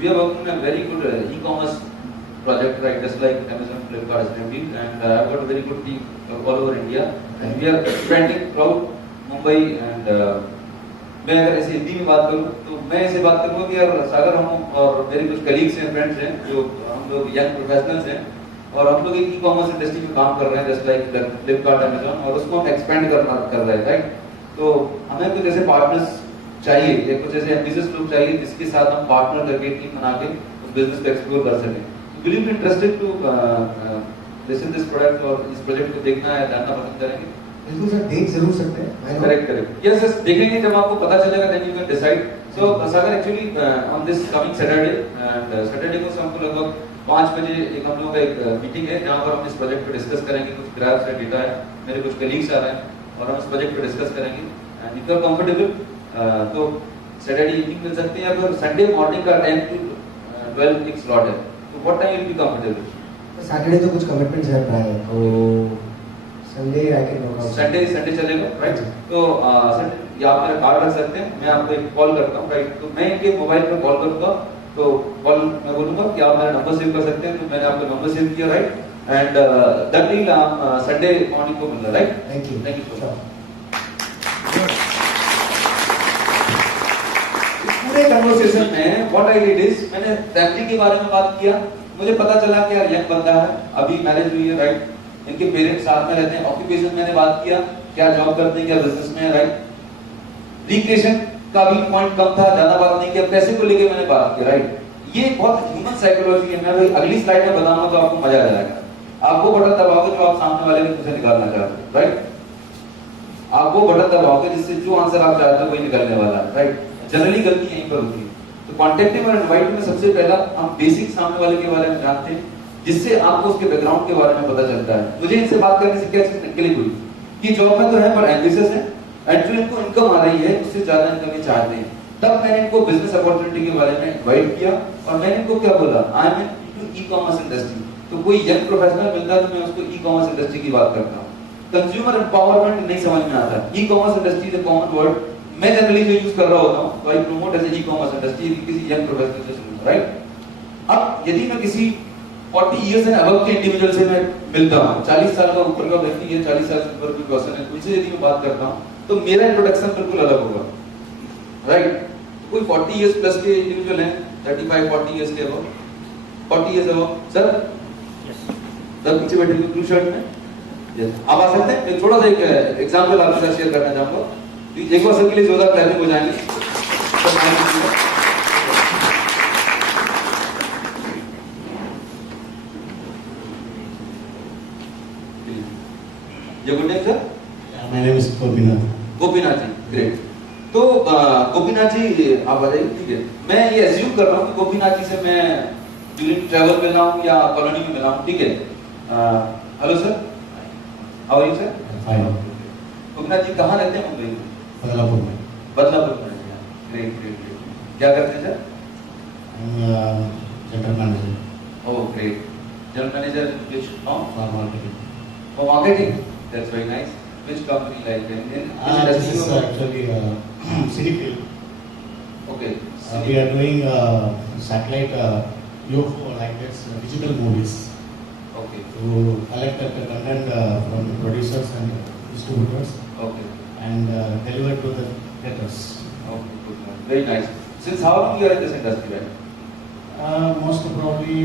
We are working on a very good e-commerce project, right, just like Amazon, Flipkart, Snapdeal, and I've got a very good team all over India, and we are expanding throughout Mumbai, and मैं अगर ऐसे हिंदी में बात करूँ तो मैं ऐसे बात करूँगा कि यार सागर, हम और मेरे कुछ कलीग्स हैं, फ्रेंड्स हैं, जो हम लोग यंग प्रोफेशनल्स हैं, और हम लोग एक ई-कॉमर्स इंडस्ट्री में काम कर रहे हैं, जस्ट लाइक फ्लिपकार्ट, अमेजॉन, और उसको हम एक्सपेंड कर रहे हैं, राइट। तो हमें कुछ ऐसे पार्टनर्स चाहिए या कुछ ऐसे एम्बिशियस लोग चाहिए जिसके साथ हम पार्टनर करके टीम बना के उस बिजनेस को एक्सप्लोर कर सकें। Will you be interested to listen this product और इस प्रोजेक्ट को देखना है, जानना पसंद करेंगे? बिल्कुल सर, देख जरूर सकते हैं। करेक्ट। यस यस, देखेंगे जब आपको पता चलेगा, then you can decide. So Sagar actually on this coming Saturday, and Saturday को हमको लगभग 5 बजे एक हम लोगों का एक मीटिंग है जहाँ पर हम इस प्रोजेक्ट को डिस्कस करेंगे। कुछ ग्राफ्स है, डेटा है, मेरे कुछ कलीग्स आ रहे हैं और हम इस प्रोजेक्ट को डिस्कस करेंगे। And if you are comfortable तो सैटरडे इवनिंग मिल सकते हैं, या फिर संडे मॉर्निंग का 10 to 12 एक स्लॉट है। तो what time will be comfortable? Saturday तो कुछ कमिटमेंट्स है प्राय, तो Sunday I can work out. Sunday चलेगा, राइट। तो संडे या आप मेरा कार्ड रख सकते हैं, मैं आपको एक कॉल करता हूँ, राइट। तो मैं इनके मोबाइल पर कॉल करूँगा, तो कॉल मैं बोलूँगा कि आप मेरा नंबर सेव कर सकते हैं, तो मैंने आपका नंबर सेव किया, right. And that deal Sunday morning को मिलना, right. Thank you so much. पूरे कन्वर्सेशन में व्हाट आई डिड इज, मैंने फैमिली के बारे में बात किया। मुझे पता चला कि यार यंग बंदा है, अभी मैरिज हुई है, राइट। इनके पेरेंट्स साथ में रहते हैं। ऑक्यूपेशन मैंने बात किया, क्या जॉब करते हैं, क्या बिजनेस में है, राइट। रिक्रिएशन का भी पॉइंट कम था, ज्यादा बात नहीं किया। पैसे को लेके मैंने बात की, राइट। ये बहुत ह्यूमन साइकोलॉजी है। मैं भाई अगली स्लाइड में बताऊंगा तो आपको मजा आ जाएगा। आप वो बटन दबाओगे जो आप सामने वाले के मुंह से निकालना चाहते हो, राइट। आप वो बटन दबाओगे जिससे जो आंसर आप चाहते हो वही निकलने वाला है, राइट। जनरली गलती यहीं पर होती है। तो कॉन्टेक्टिव और इनवाइट में सबसे पहला हम बेसिक सामने वाले के बारे में जानते हैं, जिससे आपको उसके बैकग्राउंड के बारे में पता चलता है। मुझे इनसे बात करने से क्या चीज निकली हुई कि जॉब में तो है पर एम्बिशियस है, एंड जो इनको इनकम आ रही है उससे ज्यादा इनकम ये चाहते हैं। तब मैंने इनको बिजनेस अपॉर्चुनिटी के बारे में इनवाइट किया और मैंने इनको क्या बोला, I am into e-commerce industry. तो कोई यंग प्रोफेशनल मिलता है तो मैं उसको ई-कॉमर्स इंडस्ट्री की बात करता हूँ। कंज्यूमर एम्पावरमेंट नहीं समझ में आता। E-commerce industry is a common word, मैं जनरली जो यूज कर रहा होता हूं, तो I promote as e-commerce industry किसी यंग प्रोफेशनल से सुनूं, राइट। अब यदि मैं किसी 40 इयर्स एंड अबव के इंडिविजुअल से मैं मिलता हूं, 40 साल का ऊपर का व्यक्ति है, 40 साल से ऊपर की पर्सन है, उनसे यदि मैं बात करता हूं तो मेरा इंट्रोडक्शन बिल्कुल अलग होगा, राइट। कोई 40 इयर्स प्लस के इंडिविजुअल हैं, 35 40 इयर्स के above, 40 years above, sir sir पीछे बैठे हुए ब्लू शर्ट में, यस, आप आ सकते हैं। एक छोटा सा एक एग्जांपल आपके साथ शेयर करना चाहूंगा। एक बार सर के लिए जोरदार क्लैपिंग हो जाएंगे। Good name sir? My name is Gopinath. Gopinath ji, great. तो गोपीनाथ जी आप बताइए, ठीक है। मैं ये एज्यूम कर रहा हूँ कि गोपीनाथ जी से मैं ड्यूरिंग ट्रैवल मिला हूँ या कॉलोनी में मिला हूँ, ठीक है। Hello sir, how are you sir? Fine. Gopinath ji कहाँ रहते हैं? मुंबई में? बदलापुर में. बदलापुर में। Great great great. क्या करते हैं sir? I'm general manager oh great. General manager which firm? for marketing. For marketing? That's very nice. Which company like in which This industry is you are? actually Cinefield. Okay. We are doing satellite UFO like this digital movies Okay. to collect the content from the producers and distributors Okay. and deliver to the theaters. Okay. Good one. Very nice. Since how long you are in this industry, right? Most probably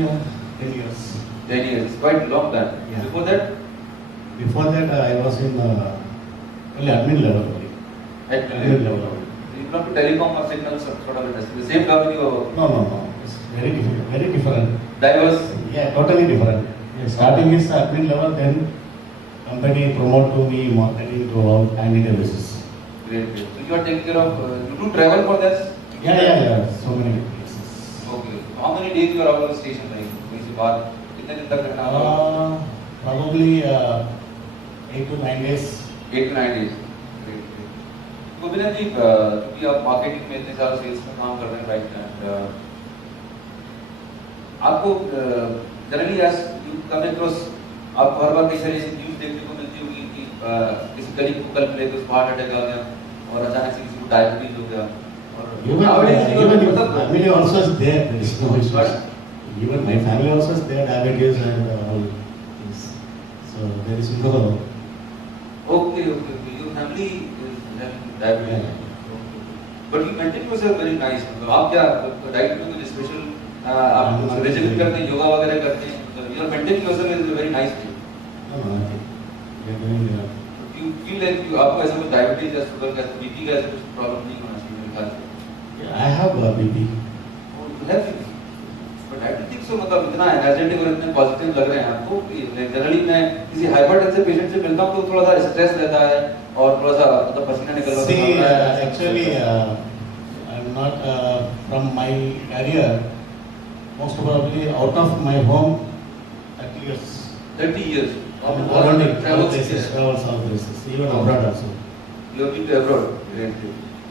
10 years. 10 years. It's quite a long time. Yeah. Before that, Before that, I was in only admin level only. at Admin level only. You belong to telecom or signal sort of industry. The same company or No. It's very different. Very different. diverse. Yeah, totally different. Yeah, starting is admin level, then company promote to me marketing to all annual basis. Great. So you are taking care of. You do travel for this? Yeah. So many places. Okay. How many days you are out of the station? Like, इसके बाद कितने दिन तक रहना होगा? Probably 8 to 9 days. 8 to 9 days. Great. तो बिना जी क्योंकि आप मार्केटिंग में इतने सारे सेल्स में काम कर रहे हैं राइट एंड आपको generally as you come across आप हर बार कई सारी ऐसी न्यूज़ देखने को मिलती होगी कि किसी गरीब को कल मिले तो हार्ट अटैक आ गया और अचानक से किसी को डायबिटीज हो गया Even family also is there. There is no issue. Even my family also is there, diabetes and all things. So there is no. Okay. Your family is having diabetes. But you maintain yourself very nice. मतलब आप क्या diet में कुछ special आप regime करते हैं, योगा वगैरह करते हैं, you are maintaining yourself is a very nice thing. No, nothing. We are doing. You feel like आपको ऐसा कुछ डायबिटीज या शुगर का बीपी का ऐसा कुछ प्रॉब्लम नहीं होना चाहिए मेरे ख्याल से. I have BP. Oh, you have BP. But I don't think so. मतलब इतना एनर्जेटिक और इतने पॉजिटिव लग रहे हैं आपको. जनरली मैं किसी हाइपरटेंसिव पेशेंट से मिलता हूँ तो थोड़ा सा स्ट्रेस रहता है और थोड़ा सा मतलब पसीना निकल रहा See, actually, I'm not from my career. Most probably out of my home, 30 years. 30 years. Around it, travel south places, even abroad also. You have been to abroad. Great.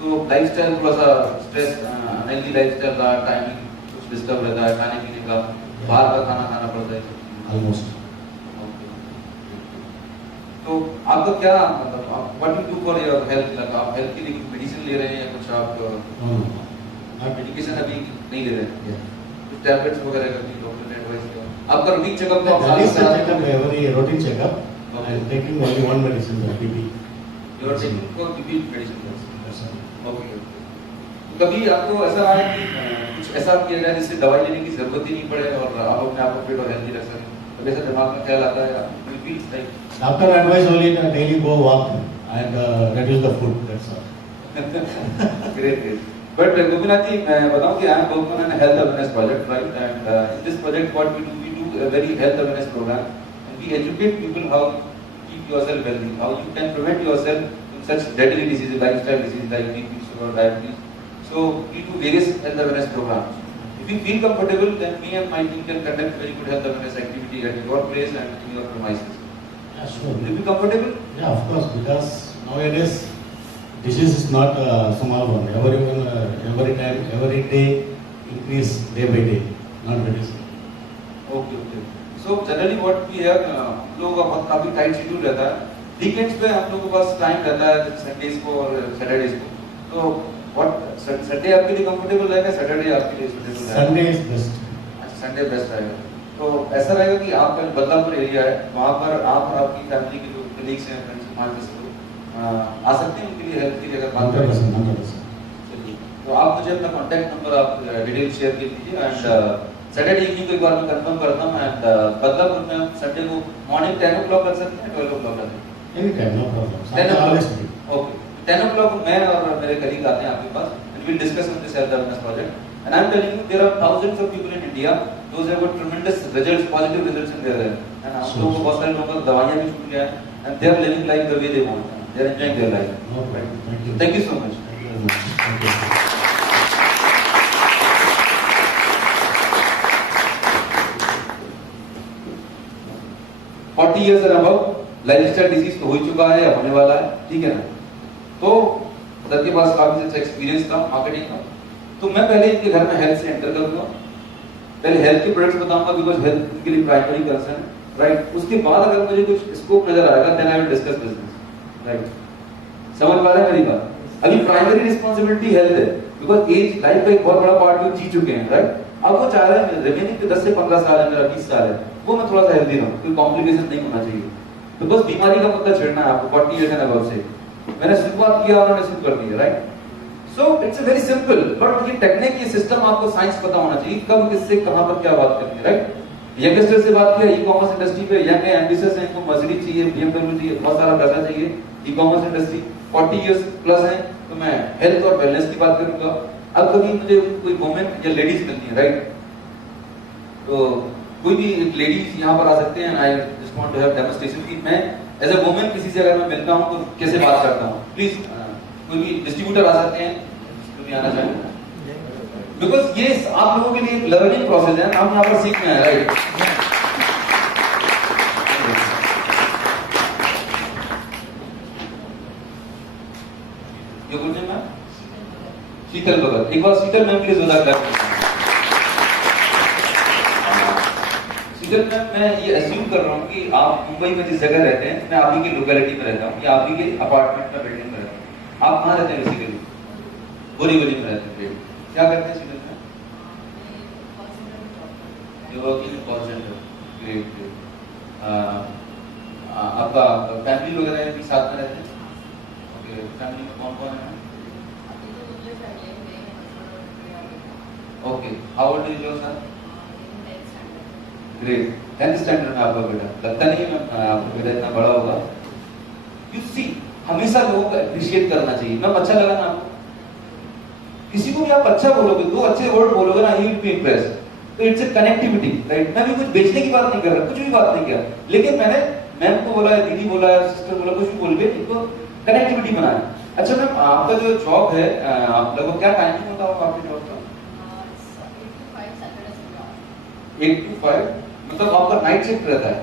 तो लाइफस्टाइल थोड़ा सा स्ट्रेस अनहेल्दी लाइफस्टाइल का timing कुछ disturb रहता है, खाने पीने का बाहर का खाना खाना पड़ता है Almost. तो आपका क्या मतलब आप what you do for your health, मतलब आप हेल्थ के लिए मेडिसिन ले रहे हैं या कुछ आप No. मेडिकेशन अभी नहीं ले रहे हैं, Yeah. कुछ टैबलेट्स वगैरह करती डॉक्टर ने एडवाइस किया आपका रूटीन चेकअप तो There is a आप checkup, every routine checkup. Okay. I'm taking only one medicine, the BP. You are taking for BP medicine. That's all. Okay. कभी आपको ऐसा रहा है कि कुछ ऐसा किया जाए जिससे दवाई लेने की जरूरत ही नहीं पड़े और आप अपने आप को फिट और हेल्दी रख सकें? कभी ऐसा दिमाग में ख्याल आता है you feel like Doctor advise only to daily go walk and reduce the food. That's all. great. But Gopinath ji, मैं बताऊं कि I am working on a health awareness project, right? And in this project, what we do a very health awareness program, and we educate people how to keep yourself healthy, how you can prevent yourself from such deadly diseases, lifestyle diseases like BP, sugar, diabetes. So we do various health awareness programs. If you feel comfortable, then me and my team can conduct very good health awareness activity at your place and in your premises. Yeah, sure. Will you be comfortable? Yeah, of course, because nowadays disease is not a small one. Every time, every day increase day by day, not reducing. Okay. So generally what we have, हम लोगों का बहुत काफी tight schedule रहता है. Weekends पे हम लोगों के पास टाइम रहता है संडेज को और सैटरडेज को. तो व्हाट संडे आपके लिए कंफर्टेबल रहेगा, सैटरडे आपके लिए सुटेबल रहेगा? Sunday is best. अच्छा, संडे बेस्ट रहेगा. तो ऐसा रहेगा कि आपका बदलापुर एरिया है, वहाँ पर आप और आपकी फैमिली के जो कलीग्स हैं, फ्रेंड्स, मान लीजिए आ सकते हैं उनके लिए हेल्प के लिए अगर बात करें. 100%. चलिए, तो आप मुझे अपना कॉन्टैक्ट नंबर आप डिटेल शेयर कर दीजिए एंड सैटरडे इवनिंग को एक बार मैं कंफर्म करता हूँ एंड बदलापुर में संडे को मॉर्निंग 10 o'clock कर सकते हैं, 12 o'clock रखें. Anytime, no problem. 10 Sunday always o'clock. free. Okay. 10 o'clock मैं और मेरे कलीग आते हैं आपके पास and we'll discuss on this health awareness project. And I'm telling you, there are thousands of people in India, those have got tremendous results, positive results in their health. And हम लोगों को बहुत सारे लोगों को दवाइयाँ भी छूट गया है and they are living life the way they want. They are enjoying their life. No problem. Thank you. Thank you so much. Thank you very much. Thank you. 40 years and above, lifestyle disease तो हो ही चुका है या होने वाला है, ठीक है ना? तो सर के पास काफी अच्छा एक्सपीरियंस था मार्केटिंग का. तो मैं पहले इनके घर में हेल्थ से एंटर करूंगा. पहले हेल्थ के प्रोडक्ट्स बताऊंगा बिकॉज़ हेल्थ के लिए प्राइमरी कंसर्न है, राइट? उसके बाद अगर मुझे कुछ स्कोप नजर आएगा then I will discuss business, right? समझ पा रहे हैं मेरी बात? अभी प्राइमरी रिस्पांसिबिलिटी हेल्थ है बिकॉज़ एज लाइफ का एक बहुत बड़ा पार्ट वो जी चुके हैं, राइट? अब वो चाह रहे हैं रिमेनिंग के 10 से 15 साल है, मेरा 20 साल है, वो मैं थोड़ा सा हेल्दी रहूं, कोई कॉम्प्लिकेशन नहीं होना चाहिए. तो बस बीमारी का मुद्दा छेड़ना है आपको 40 इयर्स एंड अबव से. मैंने शुरुआत किया, उन्होंने शुरू कर दिया, right? So it's very simple, but ये टेक्निक, ये सिस्टम आपको साइंस पता होना चाहिए, कब किससे कहां पर क्या बात करनी है, राइट? यंगस्टर से बात किया, ई कॉमर्स इंडस्ट्री पे यंग है, एम्बिशियस है, इनको मर्सिडीज चाहिए, BMW चाहिए, बहुत सारा पैसा चाहिए, e commerce industry. 40 years plus हैं तो मैं हेल्थ और वेलनेस की बात करूंगा। अब कभी मुझे कोई वुमेन या लेडीज मिलती है, राइट, तो कोई भी लेडीज यहाँ पर आ सकते हैं। I just want to have demonstration कि मैं एज अ वुमेन किसी से अगर मैं मिलता हूँ तो कैसे बात करता हूँ। प्लीज कोई भी डिस्ट्रीब्यूटर आ सकते हैं, कोई भी आना चाहिए, बिकॉज ये आप लोगों के लिए लर्निंग प्रोसेस है, हम यहाँ पर सीख रहे हैं, राइट। ये बोलते हैं शीतल भगत, एक बार शीतल मैम के लिए जोरदार क्लैप। शीतल मैम, मैं ये अज्यूम कर रहा हूँ कि आप मुंबई में जिस जगह रहते हैं मैं आप ही की लोकेलिटी में रहता हूँ या आप ही के अपार्टमेंट में, बिल्डिंग में रहता हूँ। आप कहाँ रहते हैं बेसिकली? बोरीवली में रहते हैं। क्या करते हैं Sheetal ma'am? You working in call centre. Great great. आपका फैमिली वगैरह भी साथ में रहते हैं? ओके, फैमिली में कौन कौन है? Okay, how old is your son? Great, 10th standard में आपका बेटा। लगता नहीं है मैम आपका बेटा इतना बड़ा होगा। यू सी, हमेशा लोगों को अप्रिशिएट करना चाहिए। मैम अच्छा लगा ना आपको? किसी को भी आप अच्छा बोलोगे, दो अच्छे वर्ड बोलोगे ना, ही विल बी इम्प्रेस्ड। तो इट्स अ कनेक्टिविटी, राइट। मैं भी कुछ बेचने की बात नहीं कर रहा, कुछ भी बात नहीं किया, लेकिन मैंने मैम को बोला, दीदी बोला, सिस्टर बोला, कुछ भी बोल के इनको कनेक्टिविटी बनाया। अच्छा मैम, आपका जो जॉब है, आप लोगों क्या टाइमिंग होता होगा आपके जॉब का? 8 to 5, मतलब आपका नाइट शिफ्ट रहता है?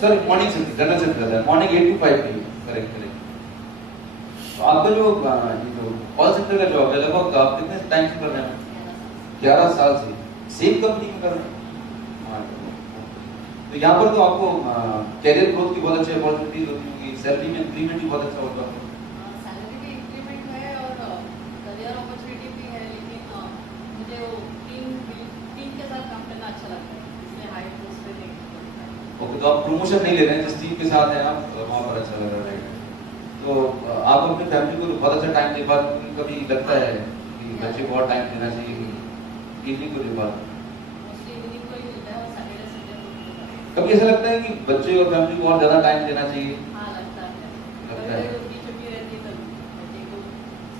Sir morning shift, general shift रहता है, मॉर्निंग 8 to 5 की। Correct correct. तो आपका जो कॉल सेंटर का जॉब है, लगभग आप कितने टाइम से कर रहे हैं? 11 साल से सेम कंपनी में कर रहे हैं। तो यहाँ पर तो आपको कैरियर ग्रोथ की बहुत अच्छी अपॉर्चुनिटीज होती होंगी, सैलरी में इंक्रीमेंट भी बहुत अच्छा होता है। सैलरी में इंक्रीमेंट है और करियर अपॉर्चुनिटी भी है, लेकिन मुझे वो टीम के साथ काम करना अच्छा लगता है, इसलिए हाई पोस्ट पे नहीं। ओके, तो आप प्रमोशन नहीं ले रहे हैं, जिस टीम के साथ हैं आप वहाँ पर अच्छा लग रहा है। तो आप अपनी फैमिली को बहुत अच्छा टाइम दे पाते हैं? कभी लगता है कि बच्चे को और टाइम देना चाहिए, इवनिंग को दे पाते? कभी ऐसा लगता है कि बच्चे और फैमिली को और ज्यादा टाइम देना चाहिए? हाँ, लगता है। उसकी छुट्टी रहती है तब बच्चे को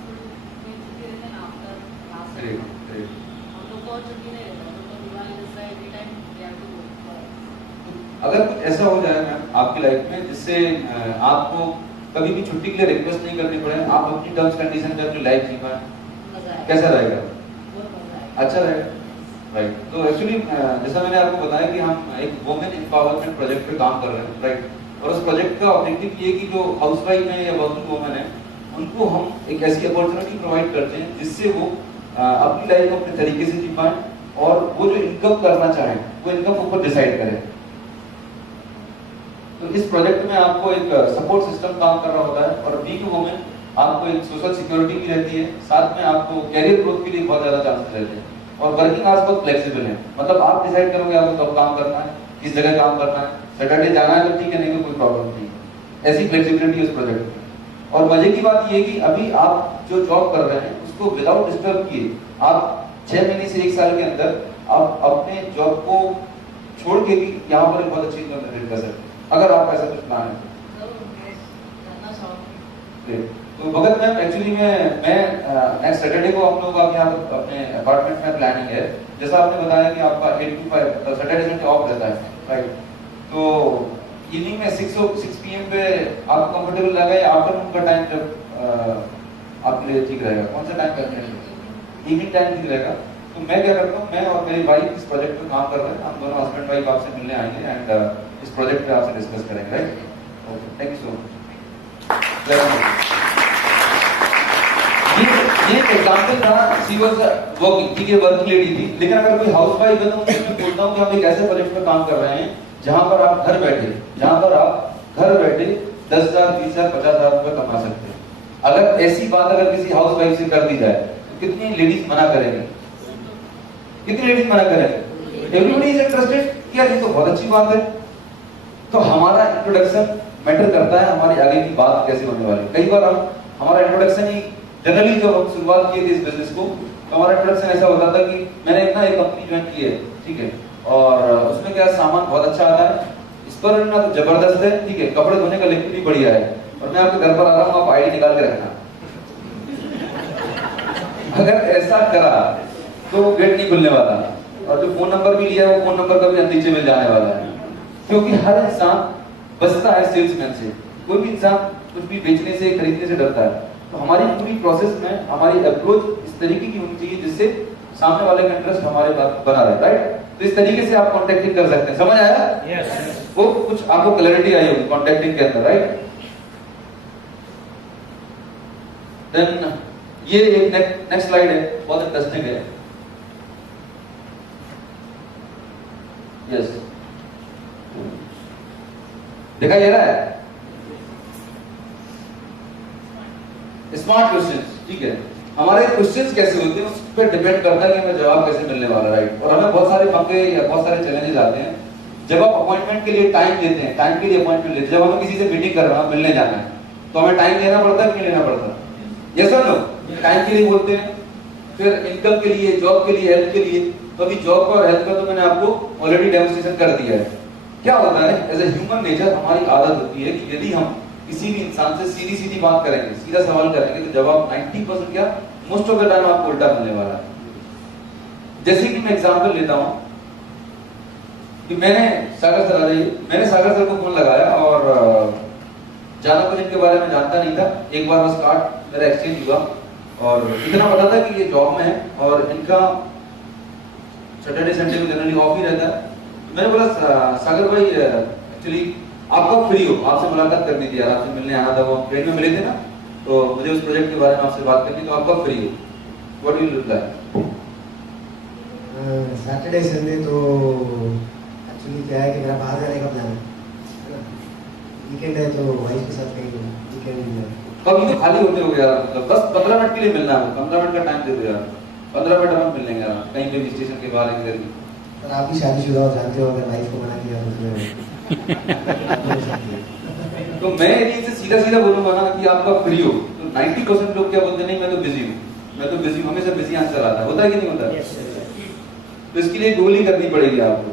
स्कूल में छुट्टी रहती है ना, आफ्टर क्लास। Great great. हम लोग को और छुट्टी नहीं रहता, हम लोग को दिवाली जैसा every time we have to work. अगर कुछ ऐसा हो जाए मैम आपकी लाइफ में जिससे आपको कभी भी छुट्टी के लिए रिक्वेस्ट नहीं करनी पड़े, आप अपनी टर्म्स कंडीशन में अपनी लाइफ जी पाए, कैसा रहेगा? अच्छा रहेगा, राइट। तो एक्चुअली जैसा मैंने आपको बताया कि हम एक वुमेन एम्पावरमेंट प्रोजेक्ट पे काम कर रहे हैं, राइट। और उस प्रोजेक्ट का ऑब्जेक्टिव ये कि जो हाउसवाइफ है या वर्किंग वुमेन है, उनको हम एक ऐसी अपॉर्चुनिटी प्रोवाइड करते हैं जिससे वो अपनी लाइफ को अपने तरीके से जी पाए और वो जो इनकम करना चाहें वो इनकम ऊपर डिसाइड करें। तो इस प्रोजेक्ट में आपको एक सपोर्ट सिस्टम काम कर रहा होता है और बीइंग अ वुमेन आपको एक सोशल सिक्योरिटी भी रहती है, साथ में आपको कैरियर ग्रोथ के लिए बहुत ज्यादा चांसेस रहते हैं और वर्किंग आवर्स बहुत फ्लेक्सिबल है। मतलब आप डिसाइड करोगे आपको कब काम करना है, किस जगह काम करना है, सैटरडे जाना है तो ठीक है, नहीं तो कोई प्रॉब्लम नहीं है। ऐसी फ्लेक्सिबिलिटी है उस प्रोजेक्ट में। और मजे की बात ये है कि अभी आप जो जॉब कर रहे हैं उसको विदाउट डिस्टर्ब किए आप 6 महीने से 1 साल के अंदर आप अपने जॉब को छोड़ के भी यहाँ पर बहुत अच्छी इनकम जनरेट कर सकते हैं, अगर आपका ऐसा कुछ प्लान है। तो भगत मैम, एक्चुअली मैं नेक्स्ट सैटरडे को हम लोग आप यहाँ अपने अपार्टमेंट में प्लानिंग है, जैसा आपने बताया कि आपका 8 to 5 सैटरडे संडे ऑफ रहता है, राइट। तो इवनिंग में 6 PM पे आपको कंफर्टेबल लगा या आफ्टरनून का टाइम जब आपके लिए ठीक रहेगा? कौन सा टाइम करते हैं? इवनिंग टाइम ठीक रहेगा। तो मैं क्या करता हूँ, मैं और मेरी वाइफ इस प्रोजेक्ट पे काम कर रहे हैं, हम दोनों हस्बैंड वाइफ आपसे मिलने आएंगे एंड इस प्रोजेक्ट पे आपसे डिस्कस करेंगे, right. Okay, thank you so much. ये एग्जांपल था, शी वाज वर्किंग, ठीक है, वर्किंग लेडी थी, लेकिन अगर कोई हाउसवाइफ है तो मैं बोलता हूँ कि हम एक ऐसे प्रोजेक्ट पे काम कर रहे हैं जहां पर आप घर बैठे 10,000, 20,000, 50,000 रुपए कमा सकते हैं। अगर ऐसी बात अगर किसी हाउसवाइफ से कर दी जाए तो कितनी लेडीज मना करेंगी? कितनी लेडीज मना करेंगे? एवरीबॉडी इज इंटरेस्टेड कि यार ये तो बहुत अच्छी बात है। तो हमारा इंट्रोडक्शन मैटर करता है, हमारी आगे की बात कैसे होने वाली है। कई बार हमारा इंट्रोडक्शन ही जनरली जब हम शुरुआत किए थे इस बिजनेस को तो हमारा इंट्रोडक्शन ऐसा होता था कि मैंने इतना एक कंपनी ज्वाइन की है, ठीक है, और उसमें क्या सामान बहुत अच्छा आता है, इस पर ना तो जबरदस्त है, ठीक है, कपड़े धोने का लिक्विड भी बढ़िया है और मैं आपके घर पर आ रहा हूँ, आप आईडी निकाल के रखना। अगर ऐसा करा तो गेट नहीं खुलने वाला, और जो फोन नंबर भी लिया है वो फोन नंबर कभी नीचे मिल जाने वाला है, क्योंकि हर इंसान बचता है सेल्समैन से। कोई भी इंसान कुछ भी बेचने से खरीदने से डरता है। तो हमारी पूरी प्रोसेस में हमारी अप्रोच इस तरीके की होनी चाहिए जिससे सामने वाले का इंटरेस्ट हमारे पास बना रहे, राइट? तो इस तरीके से आप कॉन्टेक्टिंग कर सकते हैं। समझ आया? Yes. वो कुछ आपको क्लैरिटी आई होगी कॉन्टेक्टिंग के अंदर, राइट? देन ये एक नेक्स्ट स्लाइड है, बहुत इंटरेस्टिंग है। यस, देखा जा रहा है? स्मार्ट क्वेश्चंस, ठीक है। हमारे क्वेश्चंस कैसे होते हैं उस पर डिपेंड करता है कि हमें जवाब कैसे मिलने वाला, राइट? और हमें बहुत सारे पंगे या बहुत सारे चैलेंजेस आते हैं जब आप अपॉइंटमेंट के लिए टाइम देते हैं, टाइम के लिए अपॉइंटमेंट लेते हैं। जब हमें किसी से मीटिंग कर रहे हैं, मिलने जाना है, तो हमें टाइम देना पड़ता है कि नहीं लेना पड़ता? यस और नो? टाइम के लिए बोलते हैं, फिर इनकम के लिए, जॉब के लिए, हेल्थ के लिए। तो अभी जॉब का और हेल्थ का तो मैंने आपको ऑलरेडी डेमोन्स्ट्रेशन कर दिया है। क्या होता है, एज ए ह्यूमन नेचर हमारी आदत होती है कि यदि हम किसी भी इंसान से सीधी सीधी बात करेंगे, सीधा सवाल करेंगे, तो जवाब 90% क्या, मोस्ट ऑफ द टाइम आपको उल्टा मिलने वाला है। जैसे कि मैं एग्जांपल लेता हूं कि मैंने सागर सर को फोन लगाया और ज्यादा कुछ इनके बारे में जानता नहीं था। एक बार बस कार्ड मेरा एक्सचेंज हुआ और इतना पता था कि ये जॉब में है और इनका सैटरडे संडे को जनरली ऑफ ही रहता है। मैंने बोला सागर भाई एक्चुअली आप कब फ्री हो, आपसे मुलाकात करनी थी यार, आपसे मिलने आना था, वो ट्रेन में मिले थे ना, तो मुझे उस प्रोजेक्ट के बारे में आपसे बात करनी, तो आप कब फ्री हो? What will reply? Saturday Sunday तो एक्चुअली क्या है कि मेरा बाहर जाने का प्लान है। वीकेंड है तो वाइफ के साथ कहीं वीकेंड में। कभी तो खाली होते हो यार, मतलब बस 15 मिनट के लिए मिलना है, 15 मिनट का टाइम दे दो यार, 15 मिनट हम मिल लेंगे यार, कहीं पे भी स्टेशन के बाहर इधर भी। पर आप भी शादीशुदा हो, जानते हो अगर वाइफ को मना किया तो तो मैं यदि इनसे सीधा सीधा बोलूंगा ना कि आप कब फ्री हो, तो 90% लोग क्या बोलते, नहीं मैं तो बिजी हूँ, मैं तो बिजी हूँ, हमेशा बिजी आंसर आता है। होता है कि नहीं होता? Yes. तो इसके लिए गूगलिंग करनी पड़ेगी आपको,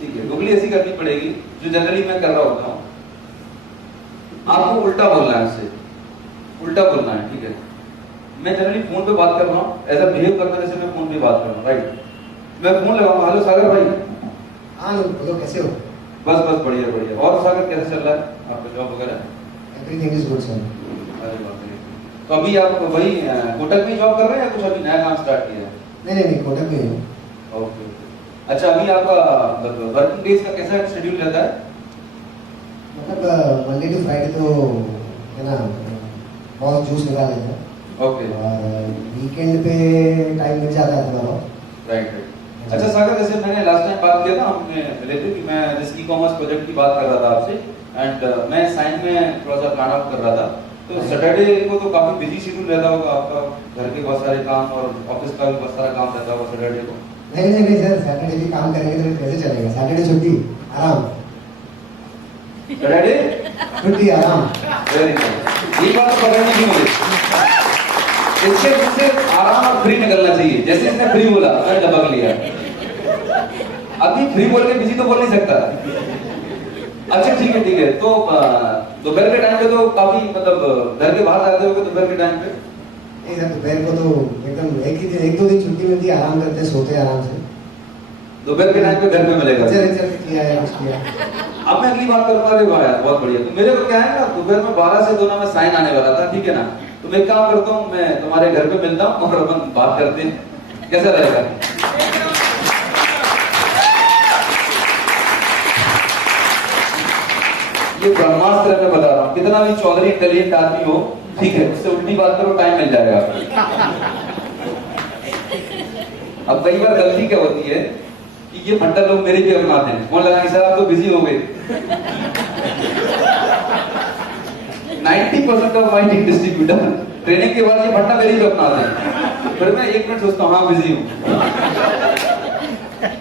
ठीक है? गूगलिंग ऐसी करनी पड़ेगी जो जनरली मैं कर रहा होता हूँ। आपको उल्टा बोलना है, उससे उल्टा बोलना है, ठीक है? मैं जनरली फोन पे बात कर रहा हूँ, ऐसा बिहेव करना जैसे मैं फोन पे बात कर रहा हूँ, राइट? मैं फोन लगाऊंगा, हेलो सागर भाई। हाँ बोलो, कैसे हो? बस बढ़िया बढ़िया। और सागर कैसे चल रहा है आपका जॉब वगैरह? Everything is good sir. अरे बाप रे, तो अभी आप वही कोटक में जॉब कर रहे हैं या कुछ अभी नया काम स्टार्ट किया है? नहीं कोटक में हूँ। ओके। अच्छा, अभी आपका वर्किंग डेज का कैसा शेड्यूल रहता है? मतलब मंडे टू फ्राइडे तो है ना, बहुत जूस निकाल लेते हैं। ओके, और वीकेंड पे टाइम मिल जाता है थोड़ा बहुत। राइट। अच्छा सागर, जैसे मैंने लास्ट टाइम बात किया था, हमने मिले थे कि मैं जिस ई कॉमर्स प्रोजेक्ट की बात कर रहा था आपसे, एंड मैं साइन में थोड़ा सा प्लान आउट कर रहा था। तो सैटरडे को तो काफी बिजी शेड्यूल रहता होगा आपका, घर के बहुत सारे काम और ऑफिस का भी बहुत सारा काम रहता होगा सैटरडे को। नहीं सर, सैटरडे भी काम करेंगे तो कैसे चलेगा? सैटरडे छुट्टी, आराम। सैटरडे छुट्टी, आराम। वेरी गुड, ये बात तो पकड़नी थी मुझे। इससे आराम और फ्री निकलना चाहिए। जैसे इसने फ्री बोला, मैंने दबक लिया। अभी फ्री बोल के बिजी तो बोल नहीं सकता। अच्छा ठीक है। तो दोपहर के टाइम पे तो काफी मतलब घर के बाहर जाते होगे दोपहर के टाइम पे? नहीं सर, दोपहर को तो एकदम एक दो दिन छुट्टी मिलती है, आराम करते हैं, सोते हैं आराम से। दोपहर के टाइम पे घर पे मिलेगा? लेक्चर किया है, कुछ किया। अब मैं अगली बात करूंगा। अरे वाह यार, बहुत बढ़िया। तो मेरे को क्या है ना, दोपहर में 12 से 2 ना मैं साइन आने वाला था, ठीक है ना? तो मैं काम करता हूँ, मैं तुम्हारे घर पे मिलता हूँ और अपन बात करते हैं, कैसा रहेगा? ये ब्रह्मास्त्र मैं बता रहा हूँ, कितना भी चौधरी इंटेलिजेंट आदमी हो, ठीक है, उससे उल्टी बात करो, टाइम मिल जाएगा। अब कई बार गलती क्या होती है कि ये फंडा लोग मेरे भी अपनाते हैं, फोन लगाने सर आप तो बिजी हो गए। 90% of my team distributor training के बाद ये फंडा मेरे भी अपनाते हैं। फिर मैं 1 मिनट सोचता हूँ, हाँ बिजी हूँ।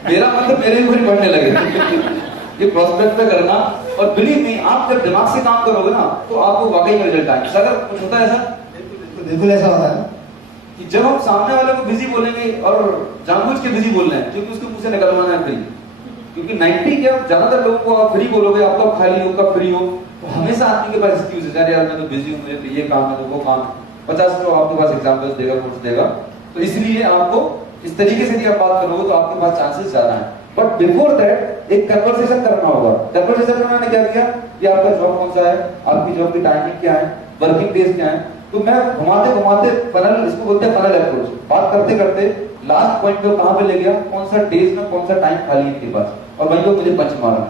मेरा मतलब मेरे ऊपर ही बढ़ने लगे। ये प्रोस्पेक्ट पे करना, और बिलीव मी, आप जब दिमाग से काम करोगे ना तो आपको वाकई में रिजल्ट आएगा। अगर कुछ होता है ऐसा, बिल्कुल ऐसा होता है कि जब हम सामने वाले को बिजी बोलेंगे और जानबूझ के बिजी बोल रहे हैं क्योंकि उसके मुंह से निकलवाना है फ्री, क्योंकि 90 क्या ज्यादातर लोगों को आप फ्री बोलोगे, आप कब खाली हो, कब फ्री हो, तो हमेशा आदमी के पास एक्सक्यूज है, यार मैं तो बिजी हूँ, मुझे तो ये काम है, तो वो काम है, 50 लोग आपके पास एग्जांपल्स देगा, नोट्स देगा। तो इसलिए आपको इस तरीके से यदि आप बात करोगे तो आपके पास चांसेस ज्यादा हैं। बट बिफोर दैट एक कन्वर्सेशन करना होगा। कन्वर्सेशन में मैंने क्या किया कि आपका जॉब कौन सा है, आपकी जॉब की टाइमिंग क्या है, वर्किंग डेज क्या है। तो मैं घुमाते घुमाते फनल, इसको बोलते हैं फनल अप्रोच, बात करते करते लास्ट पॉइंट पे कहां पे ले गया, कौन सा डेज में कौन सा टाइम खाली है इनके पास, और वहीं पे मुझे पंच मारा।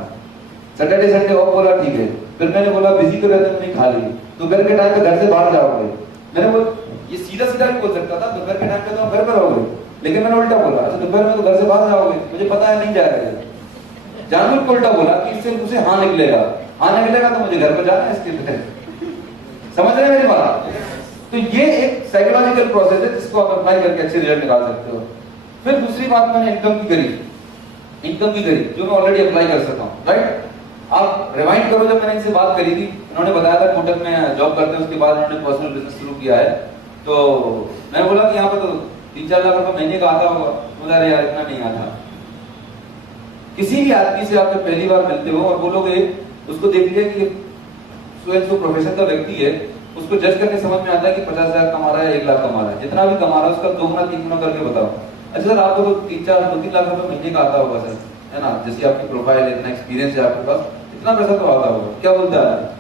सैटरडे संडे ऑफ बोला, ठीक है। फिर मैंने बोला बिजी तो रहते नहीं, खाली दोपहर के टाइम पे घर से बाहर जाओगे। मैंने वो ये सीधा सीधा भी बोल सकता था, दोपहर के टाइम पे तो आप घर पर रहोगे, लेकिन मैंने उल्टा बोला, अच्छा दोपहर में तो घर से बाहर जाओगे, मुझे पता है नहीं जा रहा है। जानबूझ के उल्टा बोला कि इससे मुझे हाँ निकलेगा, हाँ निकलेगा तो मुझे घर पर जाना है, इसके लिए। समझ रहे हैं मेरी बात? तो ये एक साइकोलॉजिकल प्रोसेस है जिसको आप अप्लाई करके अच्छे रिजल्ट निकाल सकते हो। फिर दूसरी बात मैंने इनकम की करी, जो मैं ऑलरेडी अप्लाई कर सकता हूँ, राइट। आप रिवाइंड करो, जब मैंने इनसे बात करी थी, इन्होंने बताया था कोटक में जॉब करते हैं, उसके बाद इन्होंने पर्सनल बिजनेस शुरू किया है। तो मैं बोला कि यहाँ पे तो 3-4 लाख रुपए महीने का आता होगा। बोला अरे यार इतना नहीं आता। किसी भी आदमी से आप पहली बार मिलते हो और बोलोगे, उसको देख लिया कि स्वयं प्रोफेशन का व्यक्ति है, उसको जज करके समझ में आता है कि 50,000 कमा रहा है, 1 लाख कमा रहा है, जितना भी कमा रहा है उसका 2 गुना 3 गुना करके बताओ। अच्छा सर आपको तो 2-3 लाख रुपए महीने का आता होगा सर, है ना, जैसे आपकी प्रोफाइल है, इतना एक्सपीरियंस है आपके पास, इतना पैसा तो आता होगा, क्या बोलता है?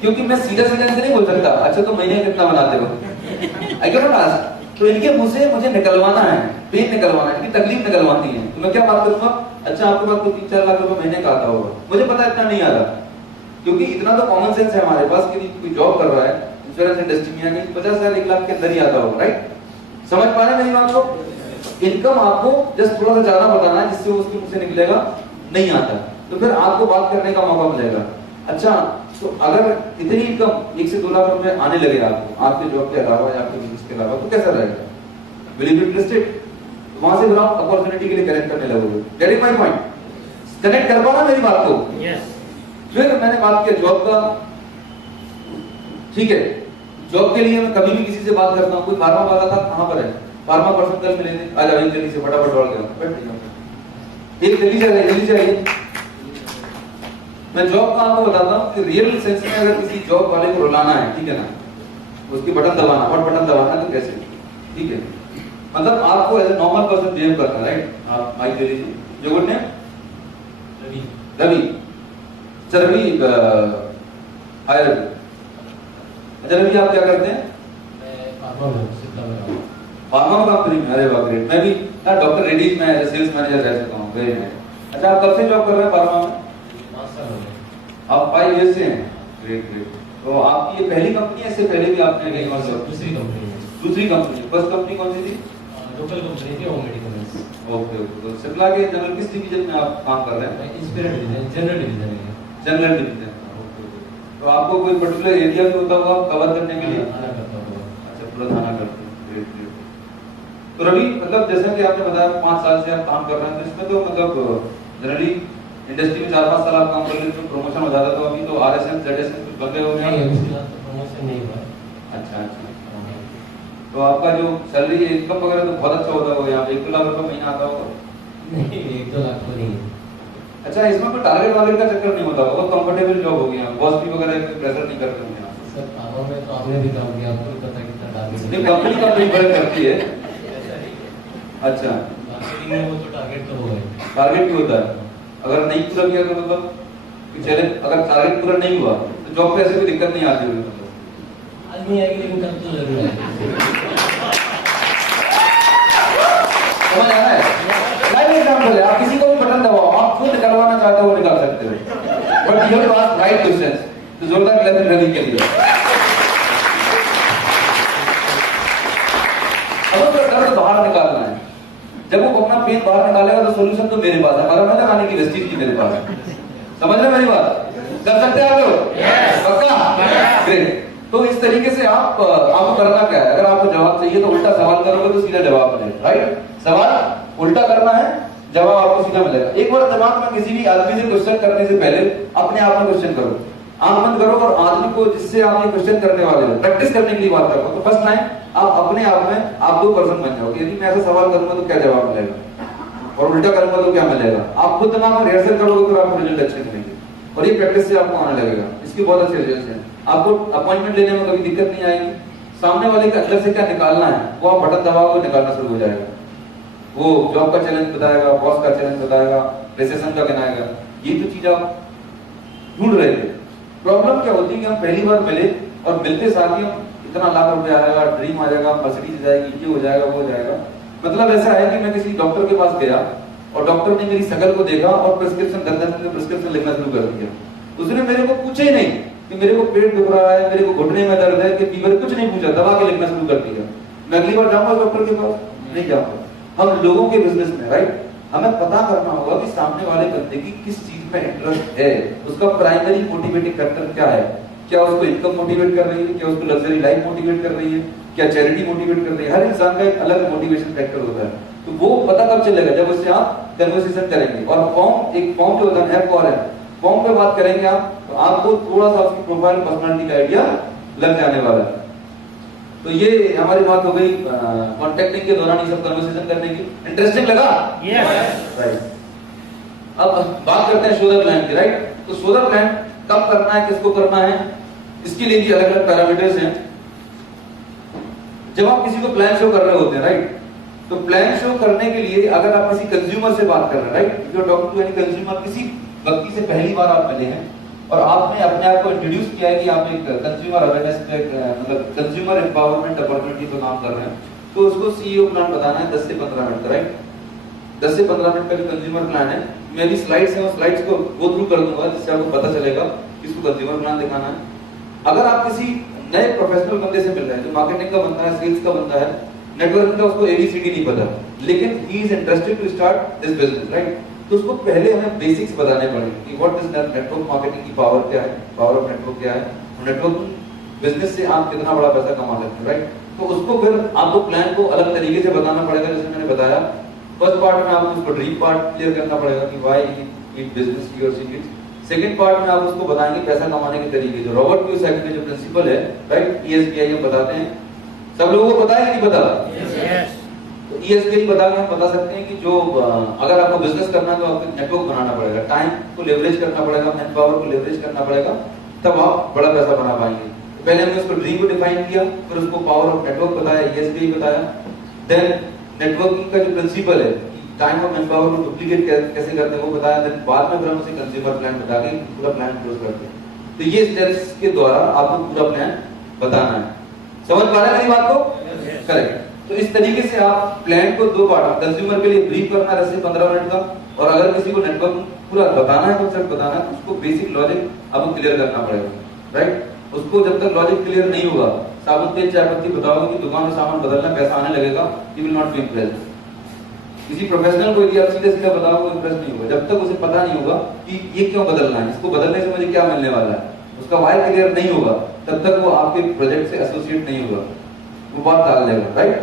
क्योंकि मैं सीधा सीधा नहीं बोल सकता, अच्छा तो महीने कितना बनाते हो, आई कैन नॉट आस्क। तो इनके मुंह से मुझे निकलवाना है, पेन निकलवाना है, इनकी तकलीफ निकलवानी है। तो मैं क्या बात करूंगा, अच्छा आपके पास तो 3-4 लाख रुपए महीने का आता होगा, मुझे पता है इतना नहीं आता, क्योंकि इतना तो कॉमन सेंस है हमारे पास कि कोई जॉब कर रहा है इंश्योरेंस इंडस्ट्री में, यानी 50,000 1 लाख के अंदर ही आता होगा, राइट। समझ पा रहे हैं मेरी बात को? इनकम आपको जस्ट थोड़ा सा ज्यादा बताना है जिससे उसके मुंह से निकलेगा नहीं आता, तो फिर आपको बात करने का मौका मिलेगा। अच्छा तो अगर इतनी इनकम 1 से 2 लाख रुपए आने लगे आपको, आपके जॉब के अलावा या आपके बिजनेस के अलावा, तो कैसा रहेगा? Will you be interested? वहां से फिर आप अपॉर्चुनिटी के लिए कनेक्ट करने लगोगे। Getting my point? कनेक्ट कर पाना मेरी बात को? यस। फिर मैंने बात किया जॉब का, ठीक है। जॉब के लिए मैं कभी भी किसी से बात करता हूँ, कोई फार्मा वाला था, कहाँ पर है फार्मा पर्सन, कल मिले थे, आज अभी जल्दी से फटाफट दौड़ गया, बैठ जाओ, एक जल्दी चाहिए। मैं जॉब का आपको बताता हूँ कि रियल सेंस में अगर किसी जॉब वाले को रुलाना है, ठीक है ना, उसकी बटन दबाना, और बटन दबाना है तो कैसे, ठीक है, मतलब आपको as a normal person behave करना, राइट। आप माइक दे लीजिए, जो गुड नेम? रवि। अच्छा रवि, हाय रवि। अच्छा रवि आप क्या करते हैं? फार्मा कंपनी में? अरे वाह ग्रेट। मैं भी डॉक्टर रेड्डीज में एज सेल्स मैनेजर रह चुका हूँ, वेरी नाइस। अच्छा आप कब से जॉब कर रहे हैं फार्मा में? 5 साल हो गए। आप 5 ईयर से हैं? Great great. तो आपकी ये पहली कंपनी है, इससे पहले भी आपने कहीं और जॉब? दूसरी कंपनी है। दूसरी कंपनी। फर्स्ट कंपनी कौन सी थी? लोकल कंपनी थी, होम मेडिकल्स। Okay okay. तो शिमला के जनरल किस डिवीजन में आप काम कर रहे हैं? इंस्पिरेट डिवीजन, जनरल डिवीजन है। General division. तो आपको कोई पर्टिकुलर एरिया भी होता होगा कवर करने के लिए? थाना करता हूँ। अच्छा पूरा थाना करते हैं, ग्रेट ग्रेट। तो रवि मतलब जैसा कि आपने बताया 5 साल से आप काम कर रहे हैं, तो इसमें तो मतलब जनरली इंडस्ट्री में 4-5 साल आप काम कर लेते तो प्रमोशन हो जाता, तो अभी तो आरएसएम जेडएसएम कुछ बन गए हो गया? नहीं अभी फिलहाल तो प्रमोशन नहीं हुआ। अच्छा अच्छा। तो आपका जो सैलरी इनकम वगैरह तो बहुत अच्छा होता होगा, यहाँ पे 1-2 लाख रुपए महीना आता होगा? नहीं 1-2 लाख तो नहीं है। अच्छा इसमें कोई टारगेट वार्गेट का चक्कर नहीं होता, बहुत कंफर्टेबल जॉब हो गया, बॉस भी वगैरह प्रेशर नहीं करते होंगे यहाँ? सर फार्मा में तो आपने भी काम किया, आपको पता है कितना टारगेट नहीं कंपनी का प्रेफर करती है। अच्छा मार्केटिंग में वो तो टारगेट तो होगा ही। टारगेट भी होता है, अगर नहीं पूरा किया तो मतलब कि चले, अगर टारगेट पूरा नहीं हुआ तो जॉब पे ऐसे कोई दिक्कत नहीं आती होगी मतलब? आज नहीं आएगी लेकिन कल तो जरूर आएगी। समझ आ रहा है? लाइव एग्जांपल है, आप किसी को भी बटन दबाओ, आप खुद निकलवाना चाहते हो वो निकाल सकते हो, but you have to ask right questions. तो जोरदार क्लैपिंग रवि के लिए। अब तो डर बाहर निकालना है, जब वो अपना पेन बाहर निकालेगा तो सॉल्यूशन तो मेरे पास है, हमारा मैं लगाने की वेस्टीज की मेरे पास है। समझ रहे मेरी बात? कर सकते हैं आप लोग? पक्का? ग्रेट। तो इस तरीके से आपको करना क्या है, अगर आपको जवाब चाहिए तो उल्टा सवाल करोगे तो सीधा जवाब मिलेगा, राइट। सवाल उल्टा करना है, जवाब आपको सीधा मिलेगा। एक बार दिमाग में किसी भी आदमी से क्वेश्चन करने से पहले अपने आप में क्वेश्चन करो, आंख बंद करो और आदमी को जिससे आप ये क्वेश्चन करने वाले हो प्रैक्टिस करने के लिए बात करो। तो फर्स्ट टाइम आप अपने आप में आप 2 पर्सन बन जाओगे, यदि मैं ऐसा सवाल करूंगा तो क्या जवाब मिलेगा, और उल्टा करूंगा तो क्या मिलेगा। आप खुद दिमाग में रिहर्सल करोगे तो आपको रिजल्ट अच्छे मिलेंगे। और ये प्रैक्टिस से आपको आने लगेगा। इसके बहुत अच्छे रिजल्ट हैं। आपको अपॉइंटमेंट लेने में कभी दिक्कत नहीं आएगी। सामने वाले के अंदर से क्या निकालना है वो आप बटन दबाओ तो निकालना शुरू हो जाएगा। वो जॉब का चैलेंज बताएगा, बॉस का चैलेंज बताएगा, रिसेशन का गिनाएगा। ये तो चीज आप ढूंढ रहे थे। प्रॉब्लम क्या होती है कि हम पहली बार मिले और मिलते साथ ही हम इतना लाख रुपया आएगा, ड्रीम आ जाएगा, मर्सिडीज जाएगी, ये हो जाएगा, वो हो जाएगा। मतलब ऐसा है कि मैं किसी डॉक्टर के पास गया और डॉक्टर ने मेरी शकल को देखा और प्रिस्क्रिप्शन 10 दिन में प्रिस्क्रिप्शन लिखना शुरू कर दिया। उसने मेरे को पूछा ही नहीं कि मेरे को पेट दुख रहा है, मेरे को घुटने में दर्द है, कि फीवर, कुछ नहीं पूछा, दवा के लिखना शुरू कर दिया। मैं अगली बार जाऊंगा डॉक्टर के पास? नहीं जाऊंगा। हम लोगों के बिजनेस में, राइट, हमें पता करना होगा कि सामने वाले बंदे की किस चीज में इंटरेस्ट है, उसका प्राइमरी मोटिवेटिंग फैक्टर क्या है। क्या उसको इनकम मोटिवेट कर रही है, क्या उसको लग्जरी लाइफ मोटिवेट कर रही है, क्या चैरिटी मोटिवेट कर रही है। हर इंसान का एक अलग मोटिवेशन फैक्टर होता है। तो वो पता कब चलेगा? जब उससे आप कन्वर्सेशन करेंगे। और फॉर्म जो होता है एफ फॉर है, फॉर्म पे बात करेंगे आप, तो आपको थोड़ा सा उसकी प्रोफाइल, पर्सनालिटी का आइडिया लग जाने वाला है। तो ये हमारी बात हो गई कॉन्टेक्टिंग के दौरान ये सब कन्वर्सेशन करने की। इंटरेस्टिंग लगा? यस। राइट। अब बात करते हैं शो द क्लाइंट की, राइट। तो शो द क्लाइंट कब करना है, किसको करना है, इसके लिए भी अलग अलग पैरामीटर्स हैं। जब आप किसी को प्लान शो कर रहे होते हैं, राइट, तो प्लान शो करने के लिए अगर आप किसी कंज्यूमर से बात कर रहे हैं, right, if you are talking to any consumer, किसी व्यक्ति से पहली बार आप मिले हैं और आपने अपने आप को इंट्रोड्यूस किया है कि आप एक कंज्यूमर अवेयरनेस पे, मतलब कंज्यूमर एम्पावरमेंट अपॉर्चुनिटी पे काम कर रहे हैं, तो उसको सीईओ प्लान बताना है 10 से 15 मिनट का, राइट। 10 से 15 मिनट का जो कंज्यूमर प्लान है, मेरी स्लाइड्स हैं, उस स्लाइड्स को गो थ्रू कर दूंगा जिससे आपको पता चलेगा किसको कंज्यूमर प्लान दिखाना है। अगर आप किसी नए प्रोफेशनल बंदे से मिल रहे हैं जो मार्केटिंग का बंदा है, सेल्स का बंदा है, नेटवर्किंग का उसको एबीसीडी नहीं पता, लेकिन he is interested to start this business, right, तो उसको पहले हमें बेसिक्स बताने पड़ेंगे कि व्हाट इज नेटवर्क मार्केटिंग की पावर क्या है, पावर ऑफ नेटवर्क क्या है, नेटवर्क बिजनेस से आप कितना बड़ा पैसा कमा सकते हैं, राइट। तो उसको फिर आपको प्लान को अलग तरीके से बताना पड़ेगा। जैसे मैंने बताया फर्स्ट पार्ट में आपको उसको ड्रीम पार्ट क्लियर करना पड़ेगा कि why in business your secrets. Second part में आप उसको बताएंगे पैसा कमाने के तरीके, जो रॉबर्ट कियोसाकी के जो प्रिंसिपल है, राइट, ईएसपीआई हम बताते हैं। सब लोगों को पता है कि नहीं पता? यस। तो ईएसपीआई बता के हम बता सकते हैं कि जो अगर आपको बिजनेस करना है तो आपको नेटवर्क बनाना पड़ेगा, टाइम को लेवरेज करना पड़ेगा, मैन पावर को लेवरेज करना पड़ेगा, तब आप बड़ा पैसा बना पाएंगे। पहले हमने उसको ड्रीम को डिफाइन किया, फिर उसको पावर ऑफ नेटवर्क बताया, ईएसपीआई बताया। देन नेटवर्किंग का जो प्रिंसिपल है, टाइम और मैन पावर को डुप्लीकेट कैसे करते हैं वो बताया। देन बाद में फिर हम उसे कंज्यूमर प्लान बता के पूरा प्लान क्लोज करते हैं। तो ये स्टेप्स के द्वारा आपको पूरा प्लान बताना है। समझ पा रहे हैं मेरी बात को? करेक्ट। तो इस तरीके से आप प्लान को दो पार्ट, कंज्यूमर के लिए ब्रीफ करना है 10 से 15 मिनट का, और अगर किसी को नेटवर्क पूरा बताना है, कॉन्सेप्ट बताना है, तो उसको बेसिक लॉजिक आपको क्लियर करना पड़ेगा, राइट। उसको जब तक लॉजिक क्लियर नहीं होगा, साबुन तेल चाय पत्ती बताओगे कि दुकान में सामान बदलना, पैसा आने लगेगा, he will not be impressed. किसी प्रोफेशनल को यदि आप सीधे सीधा बताओ वो इम्प्रेस नहीं होगा जब तक उसे पता नहीं होगा कि ये क्यों बदलना है, इसको बदलने से मुझे क्या मिलने वाला है, उसका वाई क्लियर नहीं होगा, तब तक वो आपके प्रोजेक्ट से एसोसिएट नहीं होगा, वो बात टाल लेगा, राइट।